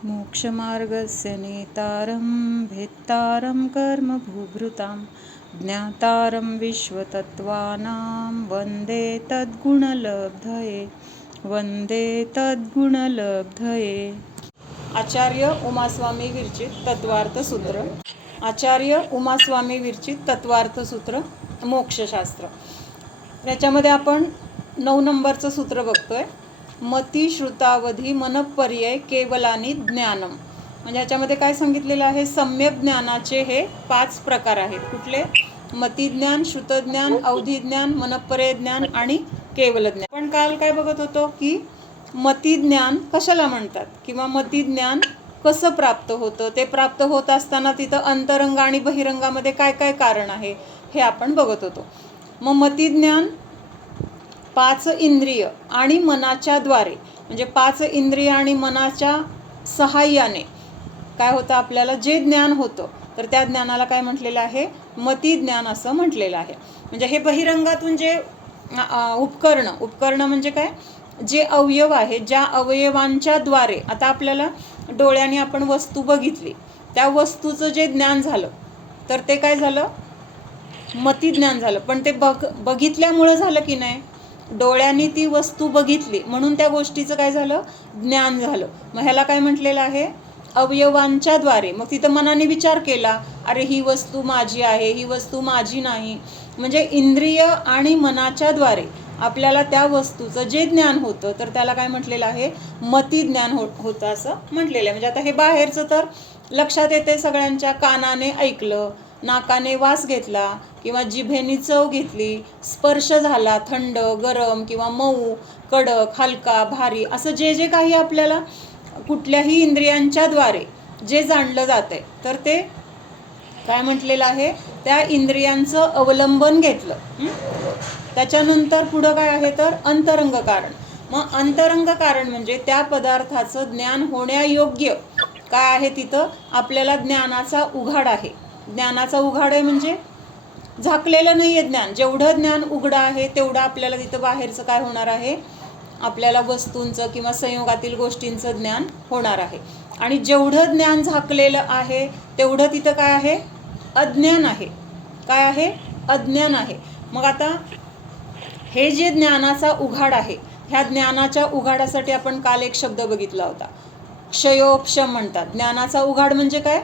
मोक्षमार्गस्य नेतारं भेत्तारं कर्मभूभृतां ज्ञातारं विश्वतत्त्वानां वन्दे तद्गुणलब्धये आचार्य उमास्वामी विरचित तत्वार्थ सूत्र. आचार्य उमास्वामी विरचित तत्वार्थ सूत्र मोक्षशास्त्र. त्याच्यामध्ये आपण 9 नंबरचं सूत्र बघतोय. मती श्रुतावधी मनपर्यय केवलानी ज्ञानम. म्हणजे ह्याच्यामध्ये काय सांगितलेलं आहे, सम्यक ज्ञानाचे हे 5 प्रकार आहेत. कुठले? मतिज्ञान, श्रुतज्ञान, अवधिज्ञान, मनपर्यय ज्ञान आणि केवल ज्ञान. पण काल काय बघत होतो की मतिज्ञान कशाला म्हणतात किंवा मतिज्ञान कसं प्राप्त होतं, ते प्राप्त होत असताना तिथं अंतरंग आणि बहिरंगामध्ये काय काय कारण आहे हे आपण बघत होतो. मग मतिज्ञान 5 इंद्रिय आणि मनाच्या द्वारे, म्हणजे 5 इंद्रिय आणि मनाच्या सहाय्याने काय होतं, आपल्याला जे ज्ञान होतं तर त्या ज्ञानाला काय म्हटलेलं आहे, मतिज्ञान असं म्हटलेलं आहे. म्हणजे हे बहिरंगातून जे उपकरण म्हणजे काय, जे अवयव आहे, ज्या अवयवांच्या द्वारे आता आपल्याला डोळ्याने आपण वस्तू बघितली, त्या वस्तूचं जे ज्ञान झालं तर ते काय झालं, मतिज्ञान झालं. पण ते बघितल्यामुळं झालं की नाही, डोळ्यांनी ती वस्तू बघितली म्हणून त्या गोष्टीचं काय झालं, ज्ञान झालं. मग ह्याला काय म्हटलेलं आहे, अवयवांच्या द्वारे. मग तिथं मनाने विचार केला, अरे ही वस्तू माझी आहे, ही वस्तू माझी नाही. म्हणजे इंद्रिय आणि मनाच्या द्वारे आपल्याला त्या वस्तूचं जे ज्ञान होतं तर त्याला काय म्हटलेलं आहे, मतिज्ञान होतं असं म्हटलेलं आहे. म्हणजे आता हे बाहेरचं तर लक्षात येते, सगळ्यांच्या कानाने ऐकलं, नाकाने वास घेतला किंवा जिभेने चव घेतली, स्पर्श झाला, थंड, गरम किंवा मऊ, कडक, हलका, भारी, असं जे जे काही आपल्याला कुठल्याही इंद्रियांच्या द्वारे जे जाणलं जातंय तर ते काय म्हटलेलं आहे, त्या इंद्रियांचं अवलंबन घेतलं. त्याच्यानंतर पुढं काय आहे तर अंतरंग कारण. मग अंतरंग कारण म्हणजे त्या पदार्थाचं ज्ञान होण्यायोग्य काय आहे, तिथं आपल्याला ज्ञानाचा उघाड आहे. ज्ञानाचा उघाड आहे म्हणजे झाकलेलं नाही आहे ज्ञान. जेवढं ज्ञान उघडं आहे तेवढं आपल्याला तिथं बाहेरचं काय होणार आहे, आपल्याला वस्तूंचं किंवा संयोगातील गोष्टींचं ज्ञान होणार आहे. आणि जेवढं ज्ञान झाकलेलं आहे तेवढं तिथं काय आहे, अज्ञान आहे. काय आहे, अज्ञान आहे. मग आता हे जे ज्ञानाचा उघाड आहे, ह्या ज्ञानाच्या उघाडासाठी आपण काल एक शब्द बघितला होता, क्षयोपशम म्हणतात. ज्ञानाचा उघाड म्हणजे काय,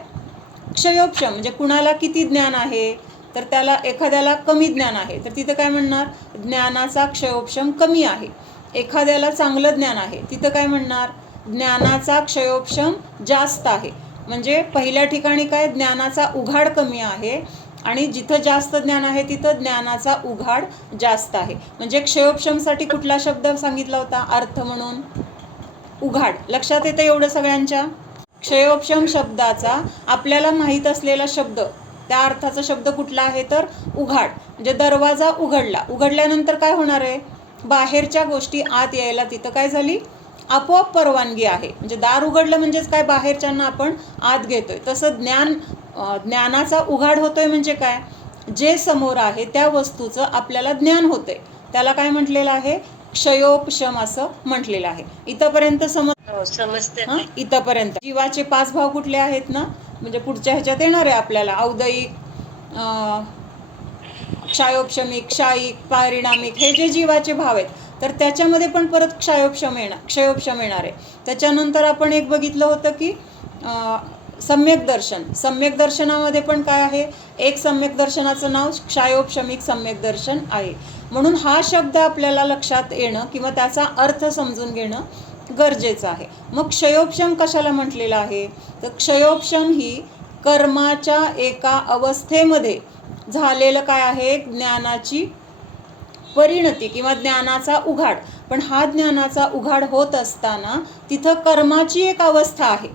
क्षयोपशम. म्हणजे कुणाला किती ज्ञान आहे तर त्याला, एखाद्याला कमी ज्ञान आहे तर तिथं काय म्हणणार, ज्ञानाचा क्षयोपशम कमी आहे. एखाद्याला चांगलं ज्ञान आहे तिथं काय म्हणणार, ज्ञानाचा क्षयोपशम जास्त आहे. म्हणजे पहिल्या ठिकाणी काय, ज्ञानाचा उघाड कमी आहे आणि जिथं जास्त ज्ञान आहे तिथं ज्ञानाचा उघाड जास्त आहे. म्हणजे क्षयोपशमसाठी कुठला शब्द सांगितला होता, अर्थ म्हणून उघाड. लक्षात येतं एवढं सगळ्यांच्या. क्षयोपशम शब्दाचा आपल्याला माहीत असलेला शब्द, त्या अर्थाचा शब्द कुठला आहे तर उघाड. म्हणजे दरवाजा उघडला, उघडल्यानंतर काय होणार आहे, बाहेरच्या गोष्टी आत यायला तिथं काय झाली, आपोआप परवानगी आहे. म्हणजे दार उघडलं म्हणजेच काय, बाहेरच्यांना आपण आत घेतोय. तसं ज्ञानाचा उघाड होतोय म्हणजे काय, जे समोर आहे त्या वस्तूचं आपल्याला ज्ञान होतंय त्याला काय म्हटलेलं आहे, क्षयोपशम असं म्हटलेलं आहे. इथंपर्यंत समजते. इथंपर्यंत जीवाचे 5 भाव कुठले आहेत ना, म्हणजे पुढच्या ह्याच्यात येणार आहे आपल्याला, औदयिक, क्षयोपशमिक, क्षायिक, पारिणामिक, हे जे जीवाचे भाव आहेत तर त्याच्यामध्ये पण परत क्षयोपशम येणार आहे. त्याच्यानंतर आपण एक बघितलं होतं की सम्यक दर्शन. सम्यक दर्शनामध्ये पण काय आहे, एक सम्यक दर्शनाचं नाव क्षयोपशमिक सम्यक दर्शन आहे. म्हणून हा शब्द आपल्याला लक्षात येणं किंवा त्याचा अर्थ समजून घेणं गरजेचं आहे. मग क्षयोपशम कशाला म्हटलेलं आहे तर क्षयोपशम ही कर्माच्या एका अवस्थेमध्ये झालेलं काय आहे, ज्ञानाची परिणती किंवा ज्ञानाचा उघाड. पण हा ज्ञानाचा उघाड होत असताना तिथं कर्माची एक अवस्था आहे.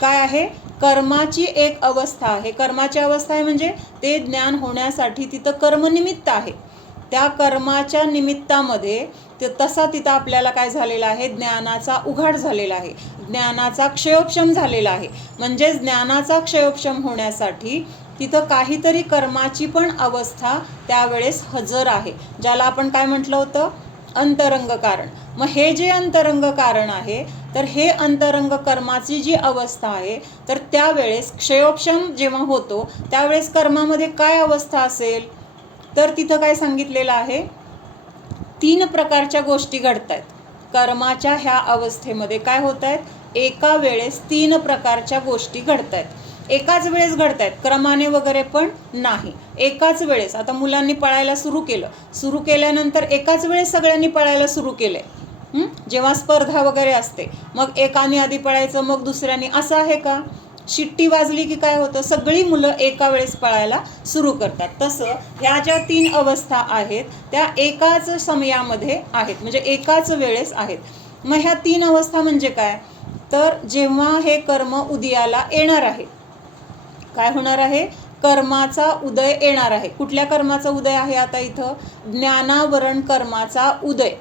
काय आहे, कर्माची एक अवस्था आहे. कर्माची अवस्था आहे म्हणजे ते ज्ञान होण्यासाठी तिथं कर्मनिमित्त आहे. त्या कर्माच्या निमित्तामध्ये तसा तिथं आपल्याला काय झालेला आहे, ज्ञानाचा उघाड झालेला आहे, ज्ञानाचा क्षयोपशम झालेला आहे. म्हणजे ज्ञानाचा क्षयोपशम होण्यासाठी तिथं काहीतरी कर्माची पण अवस्था त्यावेळेस हजर आहे, ज्याला आपण काय म्हटलं होतं, अंतरंग कारण. मग हे जे अंतरंग कारण आहे, तर हे अंतरंग कर्माची जी अवस्था आहे, तर त्यावेळेस क्षयोपशम जेव्हा होतो त्यावेळेस कर्मामध्ये काय अवस्था असेल, तर तिथं काय सांगितलेलं आहे, 3 प्रकारच्या गोष्टी घडत आहेत कर्माच्या ह्या अवस्थेमध्ये. काय होत आहेत, एका वेळेस 3 प्रकारच्या गोष्टी घडत आहेत. एकाच वेळेस घडत आहेत, क्रमाने वगैरे पण नाही, एकाच वेळेस. आता मुलांनी पळायला सुरू केल्यानंतर एकाच वेळेस सगळ्यांनी पळायला सुरू केलंय. जेव्हा स्पर्धा वगैरे असते मग एकाने आधी पळायचं मग दुसऱ्याने, असं आहे का? शिट्टी वाजली की काय होतं, सगळी मुलं एका वेळेस पळायला सुरू करतात. तसं ह्या ज्या 3 अवस्था आहेत त्या एकाच समयामध्ये आहेत, म्हणजे एकाच वेळेस आहेत. मग ह्या 3 अवस्था म्हणजे काय, तर जेव्हा हे कर्म उदयाला येणार आहे, काय होणार आहे, कर्माचा उदय येणार आहे. कुठल्या कर्माचा उदय आहे आता इथं, ज्ञानावरण कर्माचा उदय.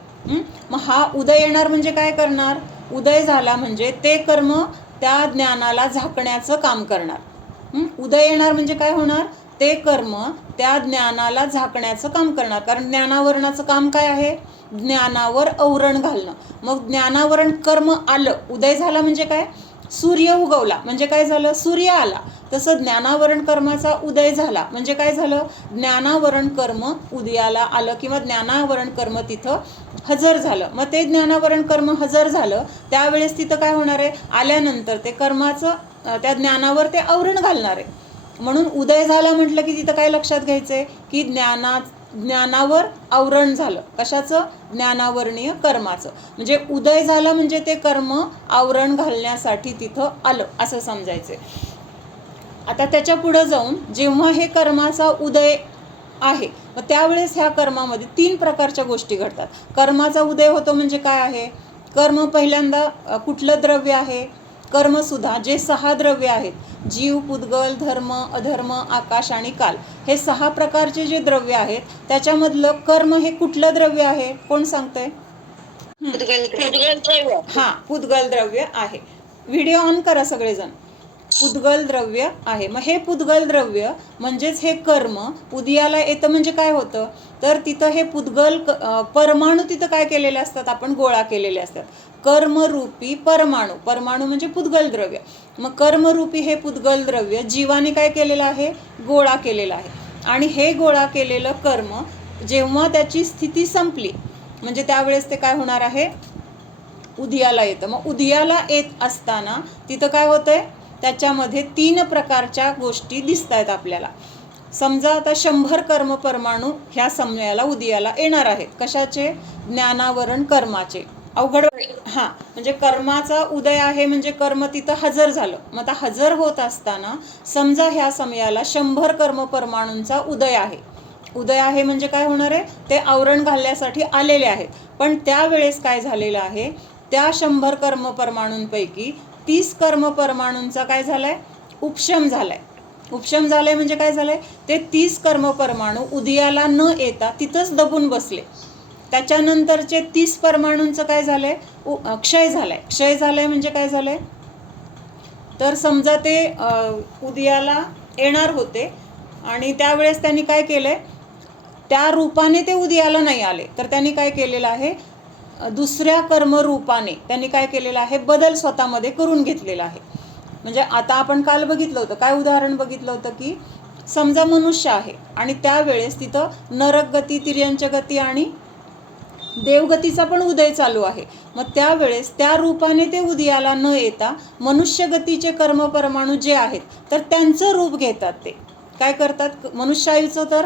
मग हा उदय येणार म्हणजे काय करणार, उदय झाला म्हणजे ते कर्म त्या ज्ञानाला झाकण्याचं काम करणार. उदय येणार म्हणजे काय होणार, ते कर्म त्या ज्ञानाला झाकण्याचं काम करणार. कारण ज्ञानावरणाचं काम काय आहे, ज्ञानावर आवरण घालणं. मग ज्ञानावरण कर्म आलं, उदय झाला म्हणजे काय, सूर्य उगवला म्हणजे काय झालं, सूर्य आला. तसं ज्ञानावरण कर्माचा उदय झाला म्हणजे काय झालं, ज्ञानावरण कर्म उदयाला आलं किंवा ज्ञानावरण कर्म तिथं हजर झालं. मग ते ज्ञानावरण कर्म हजर झालं त्यावेळेस तिथं काय होणार आहे, आल्यानंतर ते कर्माचं त्या ज्ञानावर ते आवरण घालणार आहे. म्हणून उदय झाला म्हटलं की तिथं काय लक्षात घ्यायचं आहे की ज्ञानावर आवरण झालं. कशाचं, ज्ञानावरणीय कर्माचं. म्हणजे उदय झाला म्हणजे ते कर्म आवरण घालण्यासाठी तिथं आलं असं समजायचं. आता त्याच्या पुढं जाऊन जेव्हा हे कर्माचा उदय आहे मग त्यावेळेस ह्या कर्मामध्ये 3 प्रकारच्या गोष्टी घडतात. कर्माचा उदय होतो म्हणजे काय आहे, कर्म पहिल्यांदा कुठलं द्रव्य आहे, कर्मसुद्धा जे 6 द्रव्य आहेत, जीव, पुद्गल, धर्म, अधर्म, आकाश आणि काल, हे 6 प्रकारचे जे द्रव्य आहेत त्याच्यामधलं कर्म हे कुठलं द्रव्य आहे, कोण सांगतंय? हां, पुद्गल द्रव्य आहे. व्हिडिओ ऑन करा सगळेजण. पुद्गल द्रव्य आहे. मग हे पुद्गल द्रव्य म्हणजेच हे कर्म उदयाला येतं म्हणजे काय होतं, तर तिथं हे पुद्गल परमाणू तिथं काय केलेले असतात, आपण गोळा केलेले असतात. कर्मरूपी परमाणू म्हणजे पुद्गल द्रव्य. मग कर्मरूपी हे पुद्गल द्रव्य जीवाने काय केलेलं आहे, गोळा केलेलं आहे. आणि हे गोळा केलेलं कर्म जेव्हा त्याची स्थिती संपली म्हणजे त्यावेळेस ते काय होणार आहे, उदयाला येतं. मग उदयाला येत असताना तिथं काय होतंय, त्याच्यामध्ये 3 प्रकारच्या गोष्टी दिसत आहेत आपल्याला. समजा आता 100 कर्म परमाणू ह्या समयाला उदयाला येणार आहेत. कशाचे, ज्ञानावरण कर्माचे. अवघड, हां, म्हणजे कर्माचा उदय आहे म्हणजे कर्म तिथं हजर झालं. मग आता हजर होत असताना समजा ह्या समयाला 100 कर्म परमाणूंचा उदय आहे. उदय आहे म्हणजे काय होणार आहे, ते आवरण घालण्यासाठी आलेले आहेत. पण त्यावेळेस काय झालेलं आहे, त्या 100 कर्म परमाणूंपैकी 30 कर्म परमाणूंचा काय झालाय, उपशम झालाय. उपशम झालाय म्हणजे काय झालंय, ते 30 कर्म परमाणू उदयाला न येता तिथंच दबून बसले. त्याच्यानंतरचे 30 परमाणूंचं काय झालंय, क्षय झालाय. क्षय झालाय म्हणजे काय झालंय, तर समजा ते उदयाला येणार होते आणि त्यावेळेस त्यांनी काय केलंय, त्या रूपाने ते उदयाला नाही आले तर त्यांनी काय केलेलं आहे, दुसऱ्या कर्मरूपाने त्यांनी काय केलेलं आहे, बदल स्वतःमध्ये करून घेतलेला आहे. म्हणजे आता आपण काल बघितलं होतं, काय उदाहरण बघितलं होतं की समजा मनुष्य आहे आणि त्यावेळेस तिथं नरकगती, तिर्यंचगती आणि देवगतीचा पण उदय चालू आहे. मग त्यावेळेस त्या रूपाने ते उदयाला न येता मनुष्यगतीचे कर्म परमाणू जे आहेत तर त्यांचं रूप घेतात. ते काय करतात, मनुष्यायूचं तर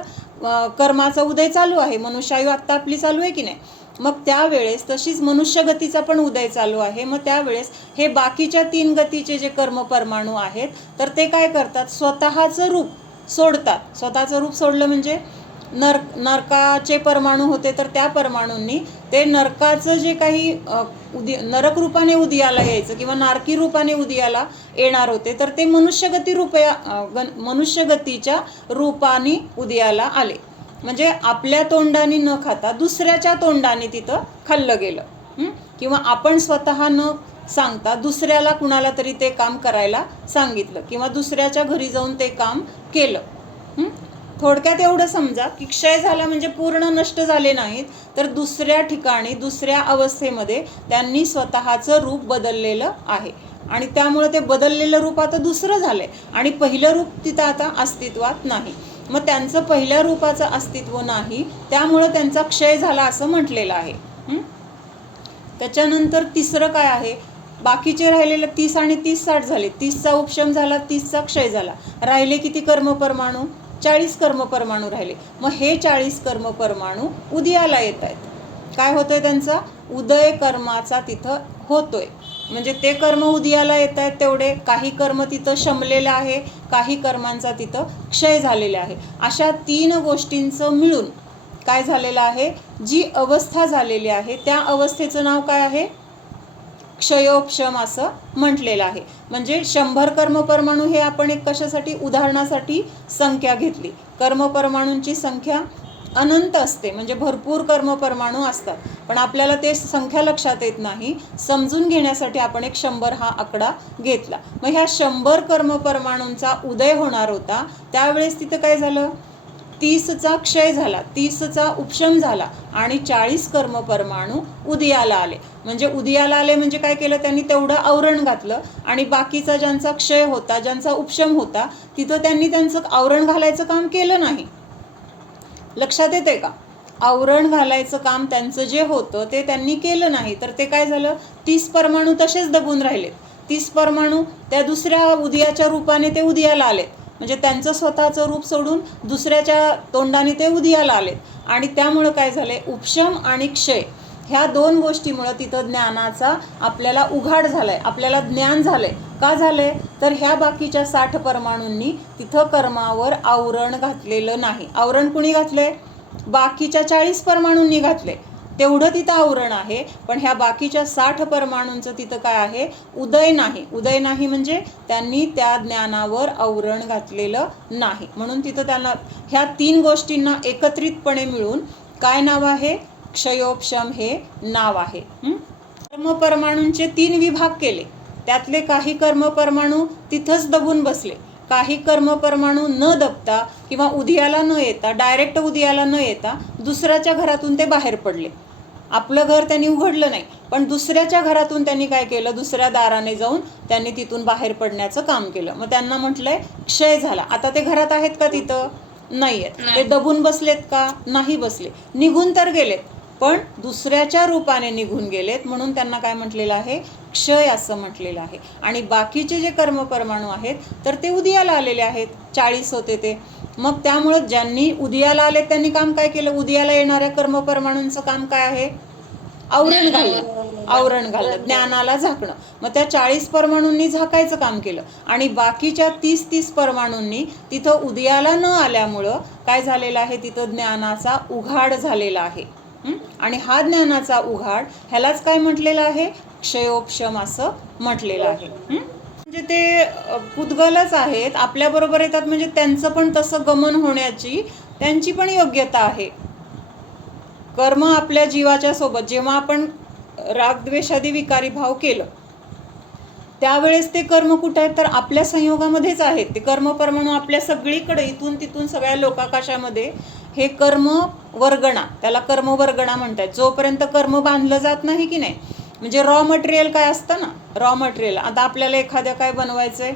कर्माचा उदय चालू आहे, मनुष्यायू आत्ता आपली चालू आहे की नाही, मग त्यावेळेस तशीच मनुष्यगतीचा पण उदय चालू आहे. मग त्यावेळेस हे बाकीच्या 3 गतीचे जे कर्म परमाणू आहेत तर ते काय करतात, स्वतःचं रूप सोडतात. स्वतःचं रूप सोडलं म्हणजे नरकाचे परमाणू होते तर त्या परमाणूंनी ते नरकाचं जे काही नरक रूपाने उदयाला यायचं किंवा नारकी रूपाने उदयाला येणार होते तर ते मनुष्यगतीच्या रूपाने उदयाला आले. म्हणजे आपल्या तोंडाने न खाता दुसऱ्याच्या तोंडाने तिथं खाल्लं गेलं. किंवा आपण स्वतः न सांगता दुसऱ्याला कुणाला तरी ते काम करायला सांगितलं किंवा दुसऱ्याच्या घरी जाऊन ते काम केलं. थोडक्यात एवढं समजा की क्षय झाला म्हणजे पूर्ण नष्ट झाले नाहीत, तर दुसऱ्या ठिकाणी दुसऱ्या अवस्थेमध्ये त्यांनी स्वतःचं रूप बदललेलं आहे आणि त्यामुळे ते बदललेलं रूप आता दुसरं झालंय आणि पहिलं रूप तिथं आता अस्तित्वात नाही. मग त्यांचं पहिल्या रूपाचं अस्तित्व नाही, त्यामुळं त्यांचा क्षय झाला असं म्हटलेलं आहे. त्याच्यानंतर तिसरं काय आहे, बाकीचे राहिलेले 30 आणि 30 60 झाले. 30चा उपशम झाला, 30चा क्षय झाला. राहिले किती कर्मपरमाणू? 40 कर्मपरमाणू राहिले. मग हे 40 कर्मपरमाणू उदयाला येत आहेत. काय होतोय त्यांचा? उदय कर्माचा तिथं होतोय. म्हणजे ते कर्म उदयाला येत आहेत तेवढे, काही कर्म तिथं शमलेलं आहे, काही कर्मांचा तिथं क्षय झालेला आहे. अशा 3 गोष्टींचं मिळून काय झालेलं आहे, जी अवस्था झालेली आहे त्या अवस्थेचं नाव काय आहे? क्षयोपशम असं म्हटलेलं आहे. म्हणजे 100 कर्मपरमाणू हे आपण एक कशासाठी, उदाहरणासाठी संख्या घेतली. कर्मपरमाणूंची संख्या अनंत असते, म्हणजे भरपूर कर्मपरमाणू असतात, पण आपल्याला ते संख्या लक्षात येत नाही. समजून घेण्यासाठी आपण एक 100 हा आकडा घेतला. मग ह्या 100 कर्मपरमाणूंचा उदय होणार होता, त्यावेळेस तिथं काय झालं? 30चा क्षय झाला, 30चा उपशम झाला आणि 40 कर्मपरमाणू उदयाला आले. म्हणजे उदयाला आले म्हणजे काय केलं त्यांनी? तेवढं आवरण घातलं आणि बाकीचा ज्यांचा क्षय होता, ज्यांचा उपशम होता, तिथं त्यांनी त्यांचं आवरण घालायचं काम केलं नाही. लक्षात येते का? आवरण घालायचं काम त्यांचं जे होतं ते त्यांनी केलं नाही, तर ते काय झालं? 30 परमाणू तसेच दबून राहिलेत. 30 परमाणू त्या दुसऱ्या उदयाच्या रूपाने ते उदयाला आलेत, म्हणजे त्यांचं स्वतःचं रूप सोडून दुसऱ्याच्या तोंडाने ते उदयाला आलेत आणि त्यामुळं काय झालंय? उपशम आणि क्षय ह्या 2 गोष्टीमुळं तिथं ज्ञानाचा आपल्याला उघाड झालाय, आपल्याला ज्ञान झालंय. का झालंय? तर ह्या बाकीच्या 60 परमाणूंनी तिथं कर्मावर आवरण घातलेलं नाही. आवरण कुणी घातलंय? बाकीच्या 40 परमाणूंनी घातले, तेवढं तिथं आवरण आहे. पण ह्या बाकीच्या 60 परमाणूंचं तिथं काय आहे? उदय नाही. उदय नाही म्हणजे त्यांनी त्या ज्ञानावर आवरण घातलेलं नाही, म्हणून तिथं त्यांना ह्या 3 गोष्टींना एकत्रितपणे मिळून काय नाव आहे? क्षयोपशम हे नाव आहे. कर्मपरमाणूंचे 3 विभाग केले, त्यातले काही कर्मपरमाणू तिथंच दबून बसले, काही कर्मपरमाणू न दबता किंवा उदयाला न येता, डायरेक्ट उदयाला न येता दुसऱ्याच्या घरातून ते बाहेर पडले. आपलं घर त्यांनी उघडलं नाही, पण दुसऱ्याच्या घरातून त्यांनी काय केलं? दुसऱ्या दाराने जाऊन त्यांनी तिथून बाहेर पडण्याचं काम केलं. मग त्यांना म्हटलंय क्षय झाला. आता ते घरात आहेत का? तिथं नाही आहेत. ते दबून बसलेत का? नाही बसले. निघून तर गेलेत, पण दुसऱ्याच्या रूपाने निघून गेलेत, म्हणून त्यांना काय म्हटलेलं आहे? क्षय असं म्हटलेलं आहे. आणि बाकीचे जे कर्मपरमाणू आहेत तर ते उदयाला आलेले आहेत, 40 होते ते. मग त्यामुळं ज्यांनी उदयाला आले त्यांनी काम काय केलं? उदयाला येणाऱ्या कर्मपरमाणूंचं काम काय आहे? आवरण घालणं. आवरण घालणं, ज्ञानाला झाकणं. मग त्या 40 परमाणूंनी झाकायचं काम केलं आणि बाकीच्या 30 परमाणूंनी तिथं उदयाला न आल्यामुळं काय झालेलं आहे? तिथं ज्ञानाचा उघाड झालेला आहे. आणि हा ज्ञानाचा उघाड ह्यालाच काय म्हटलेलं आहे? क्षयोपशम असं म्हटलेलं आहे. म्हणजे ते पुद्गलच आहेत, आपल्याबरोबर येतात, म्हणजे त्यांचं पण तसं गमन होण्याची त्यांची पण योग्यता आहे. कर्म आपल्या जीवाच्या सोबत जेव्हा आपण रागद्वेषादी विकारी भाव केलं त्यावेळेस ते कर्म कुठे आहेत? तर आपल्या संयोगामध्येच आहेत. ते कर्मपरमाणू आपल्या सगळीकडे, इथून तिथून सगळ्या लोकाकाशामध्ये हे कर्म वर्गणा, त्याला कर्मवर्गणा म्हणतात. जोपर्यंत कर्म बांधलं जात नाही की नाही, म्हणजे रॉ मटेरियल काय असतं ना, रॉ मटेरियल. आता आपल्याला एखाद्या काय बनवायचं आहे,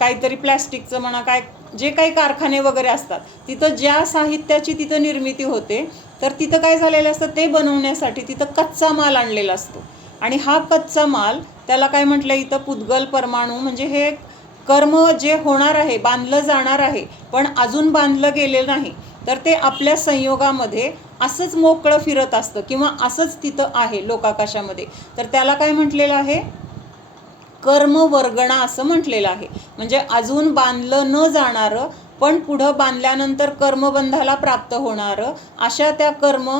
काहीतरी प्लॅस्टिकचं म्हणा, काय जे काही कारखाने वगैरे असतात, तिथं ज्या साहित्याची तिथं निर्मिती होते, तर तिथं काय झालेलं असतं? ते बनवण्यासाठी तिथं कच्चा माल आणलेला असतो आणि हा कच्चा माल त्याला काय म्हटलं इथं? पुद्गल परमाणू. म्हणजे हे कर्म जे होणार आहे, बांधलं जाणार आहे, पण अजून बांधलं गेलेलं नाही, तर ते आपल्या संयोगामध्ये असंच मोकळं फिरत असतं किंवा असंच तिथं आहे लोकाकाशामध्ये, तर त्याला काय म्हटलेलं आहे? कर्मवर्गणा असं म्हटलेलं आहे. म्हणजे अजून बांधलं न जाणारं पण पुढं बांधल्यानंतर कर्मबंधाला प्राप्त होणारं अशा त्या कर्म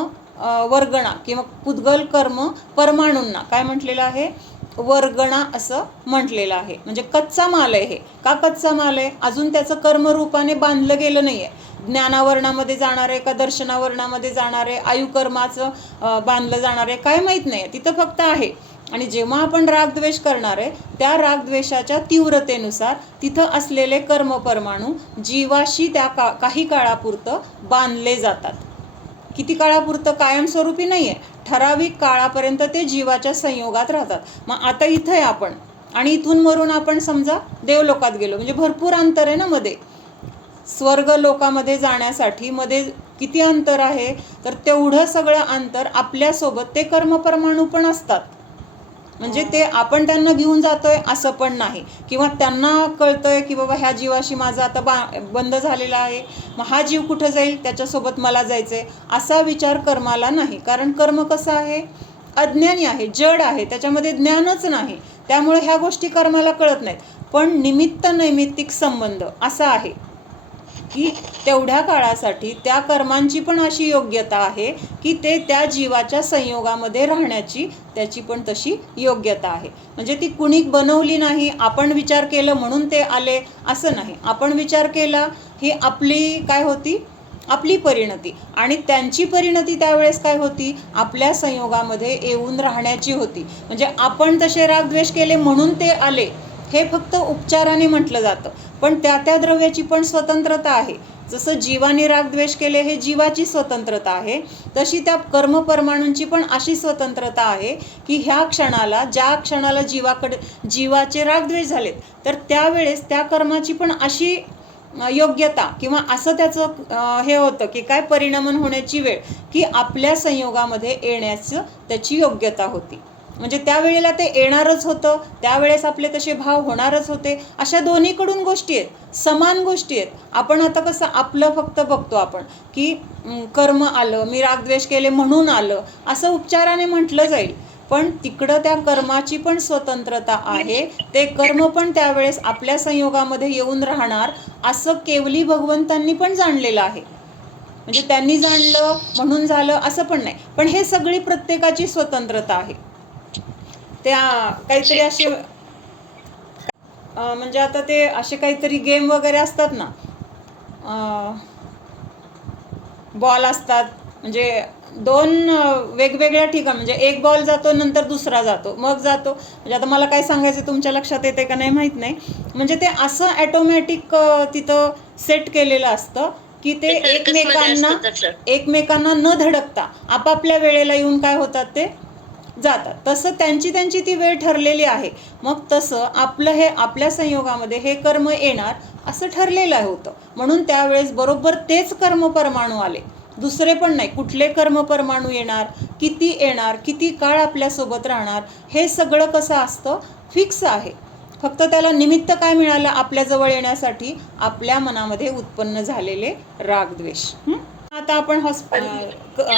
वर्गणा किंवा पुद्गल कर्म परमाणूंना काय म्हटलेलं आहे? वर्गणा असं म्हटलेलं आहे. म्हणजे कच्चा माल आहे हे. का कच्चा माल आहे? अजून त्याचं कर्मरूपाने बांधलं गेलं नाही आहे. ज्ञानावरणामध्ये जाणार आहे का दर्शनावरणामध्ये जाणार आहे, आयुकर्माचं बांधलं जाणार आहे, काय माहीत नाही. तिथं फक्त आहे आणि जेव्हा आपण रागद्वेष करणार आहे त्या रागद्वेषाच्या तीव्रतेनुसार तिथं असलेले कर्मपरमाणू जीवाशी त्या काही काळापुरतं बांधले जातात. किती काळापुरतं? कायमस्वरूपी नाही आहे, ठराविक काळापर्यंत ते जीवाच्या संयोगात राहतात. मग आता इथं आहे आपण आणि इथून वरून आपण समजा देवलोकात गेलो, म्हणजे भरपूर अंतर आहे ना मध्ये. स्वर्ग लोकामध्ये जाण्यासाठी मध्ये किती अंतर आहे? तर तेवढं सगळं अंतर आपल्यासोबत ते कर्मपरमाणू पण असतात. म्हणजे ते आपण त्यांना घेऊन जातोय असं पण नाही, किंवा त्यांना कळतंय की बाबा ह्या जीवाशी माझं आता बंद झालेला आहे, मग हा जीव कुठं जाईल त्याच्यासोबत मला जायचंय, असा विचार कर्माला नाही. कारण कर्म कसं आहे? अज्ञानी आहे, जड आहे, त्याच्यामध्ये ज्ञानच नाही. त्यामुळे ह्या गोष्टी कर्माला कळत नाहीत. पण निमित्त नैमित्तिक संबंध असा आहे की तेवढ्या काळासाठी त्या कर्मांची पण अशी योग्यता आहे की ते त्या जीवाच्या संयोगामध्ये राहण्याची त्याची पण तशी योग्यता आहे. म्हणजे ती कुणी बनवली नाही, आपण विचार केलं म्हणून ते आले असं नाही. आपण विचार केला, ही आपली काय होती? आपली परिणती. आणि त्यांची परिणती त्यावेळेस काय होती? आपल्या संयोगामध्ये येऊन राहण्याची होती. म्हणजे आपण तसे रागद्वेष केले म्हणून ते आले हे फक्त उपचाराने म्हटलं जातं. पण त्या त्या द्रव्याची पण स्वतंत्रता आहे. जसं जीवाने रागद्वेष केले हे जीवाची स्वतंत्रता आहे, तशी त्या कर्मपरमाणूंची पण अशी स्वतंत्रता आहे की ह्या क्षणाला, ज्या क्षणाला जीवाचे रागद्वेष झालेत तर त्यावेळेस त्या कर्माची पण अशी योग्यता किंवा असं त्याचं हे होतं की काय परिणमन होण्याची वेळ की आपल्या संयोगामध्ये येण्याचं त्याची योग्यता होती. म्हणजे त्यावेळेला ते येणारच होतं, त्यावेळेस आपले तसे भाव होणारच होते. अशा दोन्हीकडून गोष्टी आहेत, समान गोष्टी आहेत. आपण आता कसं आपलं फक्त बघतो आपण की कर्म आलं, मी रागद्वेष केले म्हणून आलं असं उपचाराने म्हटलं जाईल. पण तिकडं त्या कर्माची पण स्वतंत्रता आहे. ते कर्म पण त्यावेळेस आपल्या संयोगामध्ये येऊन राहणार असं केवली भगवंतांनी पण जाणलेलं आहे. म्हणजे त्यांनी जाणलं म्हणून झालं असं पण नाही. पण हे सगळी प्रत्येकाची स्वतंत्रता आहे. त्या काहीतरी असे म्हणजे आता ते असे काहीतरी गेम वगैरे असतात ना, बॉल असतात, म्हणजे दोन वेगवेगळ्या ठिकाण, म्हणजे एक बॉल जातो नंतर दुसरा जातो मग जातो. म्हणजे आता मला काय सांगायचं तुमच्या लक्षात येते का नाही माहीत नाही. म्हणजे ते असं ॲटोमॅटिक तिथं सेट केलेलं असतं की ते एकमेकांना न धडकता आपापल्या वेळेला येऊन काय होतात ते जातात. तसं त्यांची ती वेळ ठरलेली आहे. मग तसं आपलं हे आपल्या संयोगामध्ये हे कर्म येणार असं ठरलेलं होतं. म्हणून त्यावेळेस बरोबर तेच कर्मपरमाणू आले, दुसरे पण नाही. कुठले कर्मपरमाणू येणार, किती काळ आपल्यासोबत राहणार, हे सगळं कसं असतं? फिक्स आहे. फक्त त्याला निमित्त काय मिळालं? आपल्याजवळ येण्यासाठी आपल्या मनामध्ये उत्पन्न झालेले रागद्वेष. आता आपण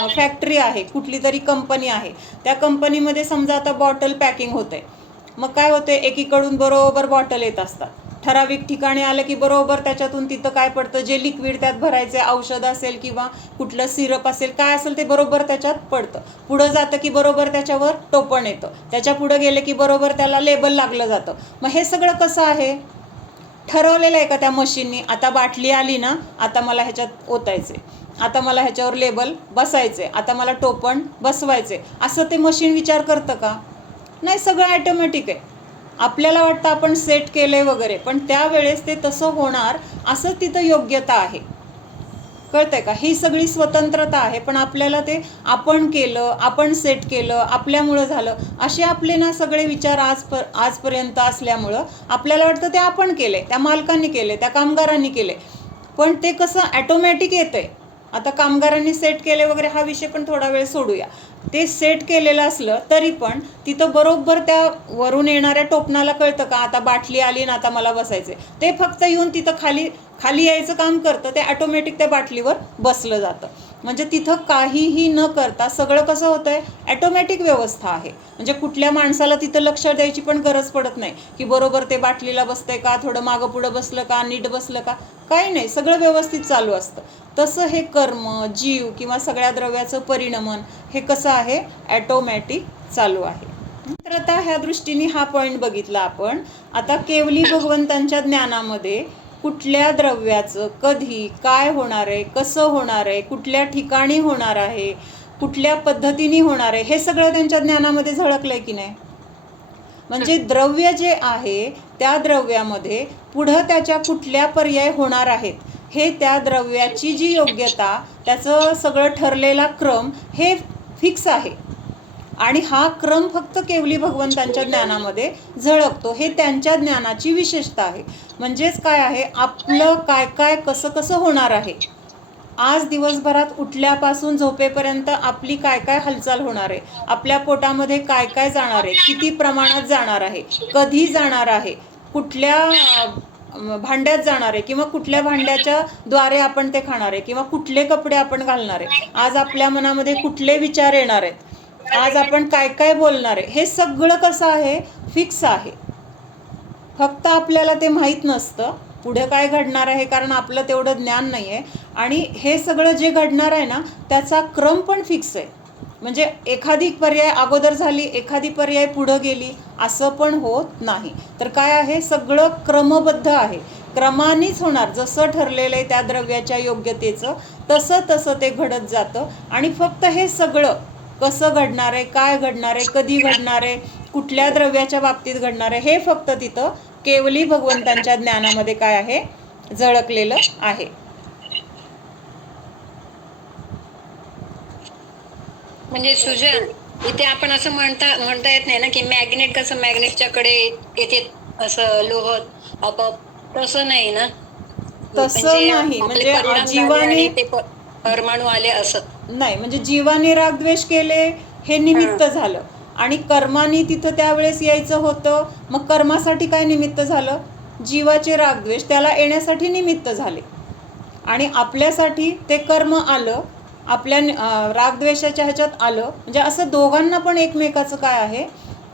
फॅक्टरी आहे, कुठली तरी कंपनी आहे, त्या कंपनीमध्ये समजा आता बॉटल पॅकिंग होते. मग काय होते? एकीकडून बरोबर बॉटल येत असतात. ठराविक ठिकाणी आलं की बरोबर त्याच्यातून तिथं काय पडतं? जे लिक्विड त्यात भरायचे, औषध असेल किंवा कुठलं सिरप असेल, काय असेल ते बरोबर त्याच्यात पडतं. पुढं जातं की बरोबर त्याच्यावर टोपण येतं, त्याच्या पुढं गेले की बरोबर त्याला लेबल लागलं जातं. मग हे सगळं कसं आहे? ठरवलेलं आहे का त्या मशीननी? आता बाटली आली ना, आता मला ह्याच्यात ओतायचे, आता मला ह्याच्यावर लेबल बसायचे, आता मला टोपण बसवायचे, असं ते मशीन विचार करतं का? नाही, सगळं ॲटोमॅटिक आहे. आपल्याला वाटतं आपण सेट केलंय वगैरे, पण त्यावेळेस ते तसं होणार असं तिथं योग्यता आहे. कळतंय का? ही सगळी स्वतंत्रता आहे. पण आपल्याला ते आपण केलं, आपण सेट केलं, आपल्यामुळं झालं, असे आपले ना सगळे विचार आजपर्यंत असल्यामुळं आपल्याला वाटतं ते आपण केले, त्या मालकांनी केले, त्या कामगारांनी केले. पण ते कसं ॲटोमॅटिक येतंय. आता कामगारांनी सेट केले वगैरे हा विषय पण थोडा वेळ सोडूया. ते सेट केलेलं असलं तरी पण तिथं बरोबर त्या वरून येणाऱ्या टोपणाला कळतं का आता बाटली आली ना, आता मला बसायचे. ते फक्त येऊन तिथं खाली यायचं काम करतं, ते ॲटोमॅटिक त्या बाटलीवर बसलं जातं. म्हणजे तिथं काहीही न करता सगळं कसं होतं आहे? ॲटोमॅटिक व्यवस्था आहे. म्हणजे कुठल्या माणसाला तिथं लक्ष द्यायची पण गरज पडत नाही की बरोबर ते बाटलीला बसतंय का, थोडं मागं पुढं बसलं का, नीट बसलं का, काही नाही, सगळं व्यवस्थित चालू असतं. तसं हे कर्म, जीव किंवा सगळ्या द्रव्याचं परिणमन हे कसं आहे? ॲटोमॅटिक चालू आहे. तर आता ह्या दृष्टीने हा पॉईंट बघितला आपण. आता केवली भगवंतांच्या ज्ञानामध्ये कुठल्या द्रव्याचं कधी काय होणार आहे, कसं होणार आहे, कुठल्या ठिकाणी होणार आहे, कुठल्या पद्धतीने होणार आहे, हे सगळं त्यांच्या ज्ञानामध्ये झळकलंय की नाही? म्हणजे द्रव्य जे आहे त्या द्रव्यामध्ये पुढं त्याच्या कुठल्या पर्याय होणार आहेत हे त्या द्रव्याची जी योग्यता, त्याचं सगळं ठरलेला क्रम हे फिक्स आहे. आणि हा क्रम फक्त केवली भगवंतांच्या ज्ञानामध्ये झळकतो. हे त्यांच्या ज्ञानाची विशेषता आहे. म्हणजेच काय आहे, आपलं काय काय कसं कसं होणार आहे, आज दिवसभरात उठल्यापासून झोपेपर्यंत आपली काय काय हालचाल होणार आहे, आपल्या पोटामध्ये काय काय जाणार आहे, किती प्रमाणात जाणार आहे, कधी जाणार आहे, कुठल्या भांड्यात जाणार आहे किंवा कुठल्या भांड्याच्या द्वारे आपण ते खाणार आहे, किंवा कुठले कपडे आपण घालणार आहे, आज आपल्या मनामध्ये कुठले विचार येणार आहेत, आज आपण काय काय बोलणार आहे, हे सगळं कसं आहे, फिक्स आहे. फक्त आपल्याला ते माहीत नसतं पुढे काय घडणार आहे, कारण आपलं तेवढं ज्ञान नाही आहे. आणि हे सगळं जे घडणार आहे ना त्याचा क्रम पण फिक्स आहे. म्हणजे एखादी पर्याय अगोदर झाली, एखादी पर्याय पुढं गेली असं पण होत नाही. तर काय आहे, सगळं क्रमबद्ध आहे, क्रमानेच होणार. जसं ठरलेलं आहे त्या द्रव्याच्या योग्यतेचं तसं तसं ते घडत जातं. आणि फक्त हे सगळं कसं घडणार आहे, काय घडणार आहे, कधी घडणार आहे, कुठल्या द्रव्याच्या बाबतीत घडणार आहे, हे फक्त तिथं केवली भगवंतांच्या ज्ञानामध्ये काय आहे, झळकलेलं आहे. म्हणजे सुजन, इथे आपण असं म्हणता येत नाही ना की मॅग्नेट कसं मॅग्नेटच्याकडे येते असं लोह आपोआप, तसं नाही ना. तसं नाही. म्हणजे जीवाने ते परमाणू आले असं नाही. म्हणजे जीवाने रागद्वेष केले हे निमित्त झालं, आणि कर्माने तिथं त्यावेळेस यायचं होतं. मग कर्मासाठी काय निमित्त झालं, जीवाचे रागद्वेष त्याला येण्यासाठी निमित्त झाले. आणि आपल्यासाठी ते कर्म आलं, आपल्या रागद्वेषाच्या ह्याच्यात आलं. म्हणजे असं दोघांना पण एकमेकाचं काय आहे,